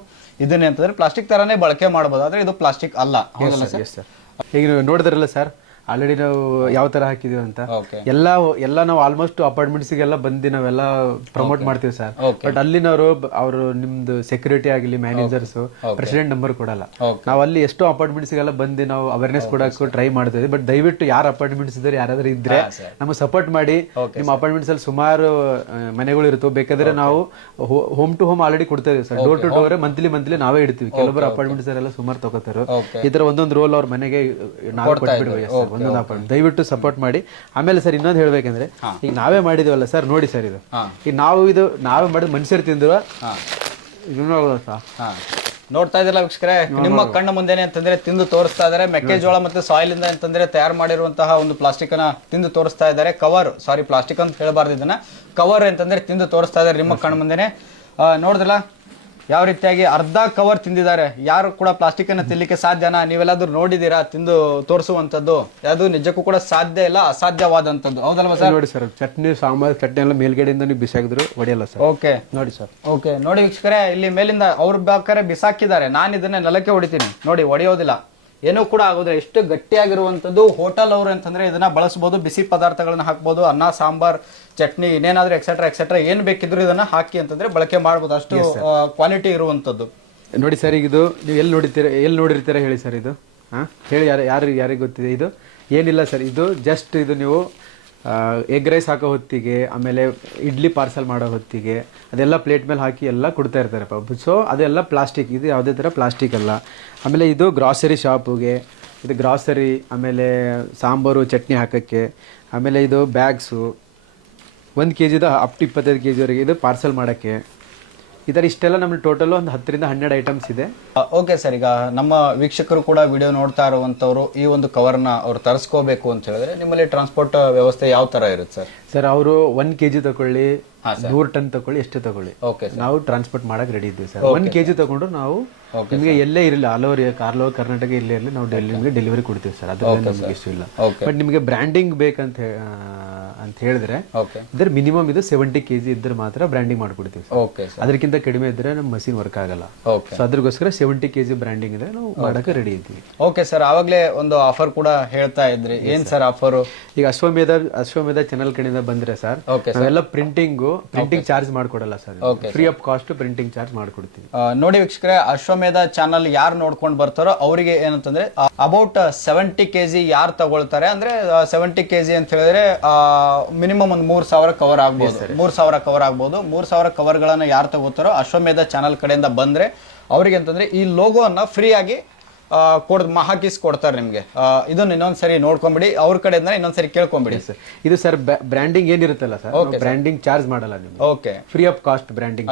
ಇದನ್ನೇ ಅಂತಂದರೆ ಪ್ಲಾಸ್ಟಿಕ್ ಥರನೇ ಬಳಕೆ ಮಾಡ್ಬೋದು, ಆದರೆ ಇದು ಪ್ಲಾಸ್ಟಿಕ್ ಅಲ್ಲ. ಹೌದಲ್ಲ ಸರ್? ಈಗ ನೋಡಿದ್ರಲ್ಲ ಸರ್, ಆಲ್ರೆಡಿ ನಾವು ಯಾವ ತರ ಹಾಕಿದೀವಿ ಅಂತ ಎಲ್ಲ ನಾವು ಆಲ್ಮೋಸ್ಟ್ ಅಪಾರ್ಟ್ಮೆಂಟ್ಸ್ಗೆಲ್ಲ ಬಂದು ನಾವೆಲ್ಲ ಪ್ರಮೋಟ್ ಮಾಡ್ತೀವಿ ಸರ್. ಬಟ್ ಅಲ್ಲಿನವರು ಅವರು ನಿಮ್ದು ಸೆಕ್ಯೂರಿಟಿ ಆಗಲಿ ಮ್ಯಾನೇಜರ್ಸ್ ಪ್ರೆಸಿಡೆಂಟ್ ನಂಬರ್ ಕೊಡಲ್ಲ. ನಾವು ಅಲ್ಲಿ ಎಷ್ಟೋ ಅಪಾರ್ಟ್ಮೆಂಟ್ಸ್ಗೆಲ್ಲ ಬಂದು ನಾವು ಅವೇರ್ನೆಸ್ ಕೊಡಕ್ಕೆ ಟ್ರೈ ಮಾಡ್ತೀವಿ. ಬಟ್ ದಯವಿಟ್ಟು ಯಾರು ಅಪಾರ್ಟ್ಮೆಂಟ್ಸ್ ಇದ್ದಾರೆ ಯಾರಾದ್ರೂ ಇದ್ರೆ ನಮಗೆ ಸಪೋರ್ಟ್ ಮಾಡಿ. ನಿಮ್ಮ ಅಪಾರ್ಟ್ಮೆಂಟ್ಸ್ ಅಲ್ಲಿ ಸುಮಾರು ಮನೆಗಳು ಇರ್ತವೆ, ಬೇಕಾದ್ರೆ ನಾವು ಹೋಮ್ ಟು ಹೋಮ್ ಆಲ್ರೆಡಿ ಕೊಡ್ತಾ ಇದೀವಿ sir. Door to door monthly ನಾವೇ ಇಡ್ತೀವಿ. ಕೆಲವೊಬ್ಬರು ಅಪಾರ್ಟ್ಮೆಂಟ್ಸ್ ಎಲ್ಲ ಸುಮಾರು ತಗೋತಾರೆ. ಈ ತರ ಒಂದೊಂದು ರೋಲ್ ಅವ್ರ ಮನೆಗೆ ನಾವು ಕೊಟ್ಬಿಡ್ತೀವಿ. ದಯವಿಟ್ಟು ಸಪೋರ್ಟ್ ಮಾಡಿ. ಆಮೇಲೆ ಸರ್ ಇನ್ನೊಂದು ಹೇಳ್ಬೇಕಂದ್ರೆ, ಈಗ ನಾವೇ ಮಾಡಿದೀವಲ್ಲ ಸರ್, ನೋಡಿ ಸರ್, ಇದು ಈಗ ನಾವೇ ಮಾಡಿದ ಮನುಷ್ಯರು ತಿಂದ್ರು ನೋಡ್ತಾ ಇದ್ದಿಲ್ಲ ವೀಕ್ಷಕರೇ, ನಿಮ್ಮ ಕಣ್ಣು ಮುಂದೆನೆ ಅಂತಂದ್ರೆ ತಿಂದು ತೋರಿಸ್ತಾ ಇದಾರೆ. ಮೆಕ್ಕೆಜೋಳ ಮತ್ತೆ ಸಾಯಿಲ್ ಇಂದ ಅಂತಂದ್ರೆ ತಯಾರು ಮಾಡಿರುವಂತಹ ಒಂದು ಪ್ಲಾಸ್ಟಿಕ್ ಅನ್ನ ತಿಂದು ತೋರಿಸ್ತಾ ಇದ್ದಾರೆ. ಕವರ್, ಸಾರಿ ಪ್ಲಾಸ್ಟಿಕ್ ಅಂತ ಹೇಳಬಾರ್ದು, ಇದನ್ನ ಕವರ್ ಅಂತಂದ್ರೆ ತಿಂದು ತೋರಿಸ್ತಾ ಇದಾರೆ ನಿಮ್ಮ ಕಣ್ಣು ಮುಂದೆನೆ. ನೋಡಿದ್ರಲ್ಲ, ಯಾವ ರೀತಿಯಾಗಿ ಅರ್ಧ ಕವರ್ ತಿಂದಿದ್ದಾರೆ. ಯಾರು ಕೂಡ ಪ್ಲಾಸ್ಟಿಕ್ ಅನ್ನ ತಿನ್ಲಿಕ್ಕೆ ಸಾಧ್ಯನಾ? ನೀವೆಲ್ಲಾದ್ರೂ ನೋಡಿದೀರಾ ತಿಂದು ತೋರಿಸುವಂತದ್ದು? ಅದು ನಿಜಕ್ಕೂ ಕೂಡ ಸಾಧ್ಯ ಇಲ್ಲ, ಅಸಾಧ್ಯವಾದಂತದ್ದು. ಹೌದಲ್ವಾ ಸರ್? ನೋಡಿ ಸರ್, ಚಟ್ನಿ ಸಾಂಬಾರ್ ಚಟ್ನಿ ಎಲ್ಲ ಮೇಲ್ಗಡೆಯಿಂದ ನೀವು ಬಿಸಾಕಿದ್ರು ಹೊಡೆಯಲ್ಲ ಸರ್. ಓಕೆ ನೋಡಿ ಸರ್. ಓಕೆ ನೋಡಿ ವೀಕ್ಷಕರೇ, ಇಲ್ಲಿ ಮೇಲಿಂದ ಅವ್ರು ಬೇಕಾದ್ರೆ ಬಿಸಾಕಿದ್ದಾರೆ, ನಾನು ಇದನ್ನ ನೆಲಕ್ಕೆ ಹೊಡಿತೀನಿ ನೋಡಿ, ಹೊಡೆಯೋದಿಲ್ಲ, ಏನೂ ಕೂಡ ಆಗೋದಿಲ್ಲ. ಎಷ್ಟು ಗಟ್ಟಿಯಾಗಿರುವಂಥದ್ದು. ಹೋಟೆಲ್ ಅವರು ಅಂತಂದ್ರೆ ಇದನ್ನ ಬಳಸಬಹುದು, ಬಿಸಿ ಪದಾರ್ಥಗಳನ್ನ ಹಾಕ್ಬೋದು, ಅನ್ನ ಸಾಂಬಾರ್ ಚಟ್ನಿ ಇನ್ನೇನಾದ್ರೂ ಎಕ್ಸೆಟ್ರಾ ಏನ್ ಬೇಕಿದ್ರು ಇದನ್ನ ಹಾಕಿ ಅಂತಂದ್ರೆ ಬಳಕೆ ಮಾಡ್ಬೋದು. ಅಷ್ಟು ಕ್ವಾಲಿಟಿ ಇರುವಂತದ್ದು. ನೋಡಿ ಸರ್, ಈಗ ಇದು ನೀವು ಎಲ್ಲಿ ನೋಡಿರ್ತೀರ ಹೇಳಿ ಸರ್. ಇದು ಹೇಳಿ, ಯಾರಿಗೆ ಗೊತ್ತಿದೆ? ಇದು ಏನಿಲ್ಲ ಸರ್, ಇದು ಜಸ್ಟ್ ಇದು ನೀವು ಎಗ್ ರೈಸ್ ಹಾಕೋ ಹೊತ್ತಿಗೆ, ಆಮೇಲೆ ಇಡ್ಲಿ ಪಾರ್ಸಲ್ ಮಾಡೋ ಹೊತ್ತಿಗೆ ಅದೆಲ್ಲ ಪ್ಲೇಟ್ ಮೇಲೆ ಹಾಕಿ ಎಲ್ಲ ಕೊಡ್ತಾ ಇರ್ತಾರೆ. ಸೊ ಅದೆಲ್ಲ ಪ್ಲಾಸ್ಟಿಕ್, ಇದು ಯಾವುದೇ ಥರ ಪ್ಲಾಸ್ಟಿಕ್ ಅಲ್ಲ. ಆಮೇಲೆ ಇದು ಗ್ರಾಸರಿ ಶಾಪಿಗೆ, ಇದು ಗ್ರಾಸರಿ, ಆಮೇಲೆ ಸಾಂಬಾರು ಚಟ್ನಿ ಹಾಕೋಕ್ಕೆ, ಆಮೇಲೆ ಇದು bags 1 kg up to 25 kg ಇದು ಪಾರ್ಸಲ್ ಮಾಡೋಕ್ಕೆ. ಈ ಥರ ಇಷ್ಟೆಲ್ಲ ನಮ್ಮಲ್ಲಿ ಟೋಟಲ್ ಒಂದು 10 ರಿಂದ 12 ಐಟಮ್ಸ್ ಇದೆ. ಓಕೆ ಸರ್, ಈಗ ನಮ್ಮ ವೀಕ್ಷಕರು ಕೂಡ ವಿಡಿಯೋ ನೋಡ್ತಾ ಇರುವಂತವ್ರು ಈ ಒಂದು ಕವರ್ನ ಅವ್ರು ತರಿಸ್ಕೋಬೇಕು ಅಂತ ಹೇಳಿದ್ರೆ ನಿಮ್ಮಲ್ಲಿ ಟ್ರಾನ್ಸ್ಪೋರ್ಟ್ ವ್ಯವಸ್ಥೆ ಯಾವ ತರ ಇರುತ್ತೆ ಸರ್? ಸರ್, ಅವರು 1 kg ತಗೊಳ್ಳಿ, 100 ಟನ್ ತಗೊಳ್ಳಿ, ಎಷ್ಟೇ ತಗೊಳ್ಳಿ, ನಾವು ಟ್ರಾನ್ಸ್ಪೋರ್ಟ್ ಮಾಡಕ್ ರೆಡಿ ಇದ್ದೀವಿ ಸರ್. 1 kg ತಗೊಂಡ್ರು ನಾವು ನಿಮಗೆ ಎಲ್ಲೇ ಇರಲಿ, ಆಲ್ ಓವರ್ ಕರ್ನಾಟಕ ಇಲ್ಲೇ ಇರಲಿ, ನಾವು ನಿಮಗೆ ಡೆಲಿವರಿ ಕೊಡ್ತೀವಿ ಸರ್. ಅದ್ರಲ್ಲಿ ನಮ್ಗೆ ಇಷ್ಟ ಇಲ್ಲ. ಬಟ್ ನಿಮಗೆ ಬ್ರ್ಯಾಂಡಿಂಗ್ ಬೇಕಂತ ಹೇಳಿದ್ರೆ ಇದ್ರ ಮಿನಿಮಮ್ ಇದು 70 kg ಇದ್ರೆ ಮಾತ್ರ ಬ್ರ್ಯಾಂಡಿಂಗ್ ಮಾಡ್ಕೊಡ್ತೀವಿ ಸರ್. ಅದಕ್ಕಿಂತ ಕಡಿಮೆ ಇದ್ರೆ ನಮ್ಮ ಮಷೀನ್ ವರ್ಕ್ ಆಗಲ್ಲ. ಸೊ ಅದ್ರಗೋಸ್ಕರ 70 kg ಬ್ರ್ಯಾಂಡಿಂಗ್ ಇದ್ರೆ ನಾವು ಮಾಡಕ್ಕೆ ರೆಡಿ ಇದ್ದೀವಿ. ಓಕೆ ಸರ್, ಆವಾಗಲೇ ಒಂದು ಆಫರ್ ಕೂಡ ಹೇಳ್ತಾ ಇದ್ರಿ, ಏನ್ ಸರ್ ಆಫರ್? ಈಗ ಅಶ್ವಮೇಧ ಚಾನಲ್ ಕಡೆಯಿಂದ ಬಂದ್ರೆ ಸರ್, ನಾವೆಲ್ಲ ಪ್ರಿಂಟಿಂಗ್ ಚಾರ್ಜ್ ಮಾಡ್ಕೊಡಲ್ಲ sir. Free of cost printing charge ಮಾಡ್ಕೊಡ್ತೀವಿ. ನೋಡಿ ವೀಕ್ಷಕರೇ, ಅಶ್ವಮೇಧ ಚಾನಲ್ ಯಾರು ನೋಡ್ಕೊಂಡು ಬರ್ತಾರೋ ಅವರಿಗೆ ಏನಂತಂದ್ರೆ ಅಬೌಟ್ 70 kg ಯಾರು ತಗೊಳ್ತಾರೆ ಅಂದ್ರೆ 70 kg ಅಂತ ಹೇಳಿದ್ರೆ ಮಿನಿಮಮ್ ಒಂದು 3000 ಕವರ್ ಆಗ್ಬೋದು. 3000 ಕವರ್ ಆಗ್ಬೋದು. 3000 ಕವರ್ಗಳನ್ನ ಯಾರು ತಗೋತಾರೋ ಅಶ್ವಮೇಧ ಚಾನಲ್ ಕಡೆಯಿಂದ ಬಂದ್ರೆ ಅವ್ರಿಗೆ ಅಂತಂದ್ರೆ ಈ ಲೋಗೋವನ್ನ ಫ್ರೀ ಆಗಿ ಹಾಕಿಸ್ಕೊಡ್ತಾರೆ ನಿಮ್ಗೆ. ಇದನ್ನ ಇನ್ನೊಂದ್ಸರಿ ನೋಡ್ಕೊಂಬಿಡಿ, ಅವ್ರ ಕಡೆಯಿಂದ ಇನ್ನೊಂದ್ಸರಿ ಕೇಳ್ಕೊಂಬಿಡಿ ಸರ್. ಇದು ಸರ್ ಬ್ರ್ಯಾಂಡಿಂಗ್ ಏನಿರುತ್ತಲ್ಲ ಸರ್, ಬ್ರ್ಯಾಂಡಿಂಗ್ ಚಾರ್ಜ್ ಮಾಡಲ್ಲ ನಿಮ್ಗೆ. Okay, free of cost branding.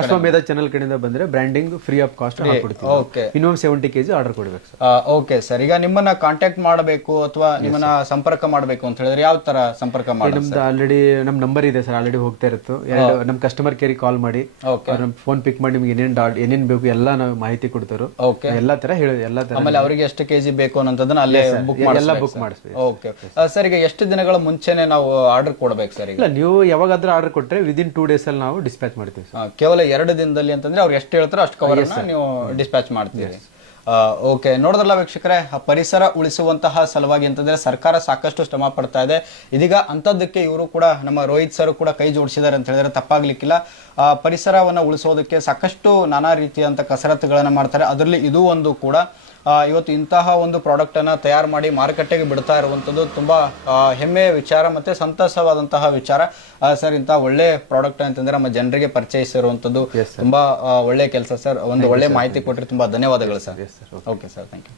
Ashwamedha channel ಕಡೆಯಿಂದ ಬಂದ್ರೆ ಬ್ರ್ಯಾಂಡಿಂಗ್ ಫ್ರೀ ಆಫ್ ಕಾಸ್ಟ್ ಹಾಕೊಡ್ತೀವಿ. ಓಕೆ, ಮಿನಿಮಮ್ 70 kg ಆರ್ಡರ್ ಕೊಡ್ಬೇಕು ಸರ್. ಓಕೆ ಸರ್, ಈಗ ನಿಮ್ಮನ್ನ ಕಾಂಟ್ಯಾಕ್ಟ್ ಮಾಡಬೇಕು ಅಥವಾ ನಿಮ್ಮನ್ನ ಸಂಪರ್ಕ ಮಾಡಬೇಕು ಅಂತ ಹೇಳಿದ್ರೆ ಯಾವ ತರ ಸಂಪರ್ಕ ಮಾಡಿ? ನಮ್ದು ಆಲ್ರೆಡಿ ನಮ್ ನಂಬರ್ ಇದೆ ಸರ್, ಆಲ್ರೆಡಿ ಹೋಗ್ತಾ ಇರುತ್ತೆ. ನಮ್ ಕಸ್ಟಮರ್ ಕೇರ್ ಕಾಲ್ ಮಾಡಿ, ಫೋನ್ ಪಿಕ್ ಮಾಡಿ ನಿಮ್ಗೆ ಏನೇನ್ ಬೇಕು ಎಲ್ಲ ನಾವು ಮಾಹಿತಿ ಕೊಡ್ತಾರೋ. ಎಲ್ಲಾ ತರ ಹೇಳಿ, ಎಲ್ಲಾ ತರ. ಆಮೇಲೆ ಅವರಿಗೆ ಎಷ್ಟು ಕೆಜಿ ಬೇಕು ಅನ್ನೋದನ್ನ ಅಲ್ಲೇ ಬುಕ್ ಮಾಡಿಸ್ತೀವಿ. ಓಕೆ ಸರ್, ಈಗ ಎಷ್ಟು ದಿನಗಳ ಮುಂಚೆನೆ ನಾವು ಆರ್ಡರ್ ಕೊಡ್ಬೇಕು ಸರ್? ಇಲ್ಲ, ನೀವು ಯಾವಾಗಾದ್ರೂ ಆರ್ಡರ್ ಕೊಟ್ರೆ ವಿದಿನ್ 2 days ಅಲ್ಲಿ ನಾವು ಡಿಸ್ಪ್ಯಾಚ್ ಮಾಡ್ತೀವಿ. ಕೇವಲ 2 ದಿನದಲ್ಲಿ ಅಂತಂದ್ರೆ ಅವ್ರು ಎಷ್ಟು ಹೇಳ್ತಾರೋ ಅಷ್ಟು ಕವರ್ ನೀವು ಡಿಸ್ಪ್ಯಾಚ್ ಮಾಡ್ತೀರಿ. ಓಕೆ, ನೋಡಿದ್ರಲ್ಲ ವೀಕ್ಷಕರೇ, ಪರಿಸರ ಉಳಿಸುವಂತಹ ಸಲುವಾಗಿ ಅಂತಂದ್ರೆ ಸರ್ಕಾರ ಸಾಕಷ್ಟು ಶ್ರಮ ಪಡ್ತಾ ಇದೆ. ಇದೀಗ ಅಂತದಕ್ಕೆ ಇವರು ಕೂಡ ನಮ್ಮ ರೋಹಿತ್ ಸರ್ ಕೂಡ ಕೈ ಜೋಡಿಸಿದ್ದಾರೆ ಅಂತ ಹೇಳಿದ್ರೆ ತಪ್ಪಾಗ್ಲಿಕ್ಕಿಲ್ಲ. ಪರಿಸರವನ್ನ ಉಳಿಸೋದಕ್ಕೆ ಸಾಕಷ್ಟು ನಾನಾ ರೀತಿಯಂತ ಕಸರತ್ತುಗಳನ್ನ ಮಾಡ್ತಾರೆ. ಅದರಲ್ಲಿ ಇದು ಒಂದು ಕೂಡ. ಇವತ್ತು ಇಂತಹ ಒಂದು ಪ್ರಾಡಕ್ಟ್ ಅನ್ನ ತಯಾರು ಮಾಡಿ ಮಾರುಕಟ್ಟೆಗೆ ಬಿಡ್ತಾ ಇರುವಂತದ್ದು ತುಂಬಾ ಹೆಮ್ಮೆಯ ವಿಚಾರ ಮತ್ತೆ ಸಂತಸವಾದಂತಹ ವಿಚಾರ ಸರ್. ಇಂತಹ ಒಳ್ಳೆ ಪ್ರಾಡಕ್ಟ್ ಅಂತಂದ್ರೆ ನಮ್ಮ ಜನರಿಗೆ ಪರಿಚಯಿಸಿರುವಂತದ್ದು ತುಂಬಾ ಒಳ್ಳೆ ಕೆಲಸ ಸರ್. ಒಂದು ಒಳ್ಳೆ ಮಾಹಿತಿ ಕೊಟ್ಟರೆ ತುಂಬಾ ಧನ್ಯವಾದಗಳು sir. Okay sir, thank you.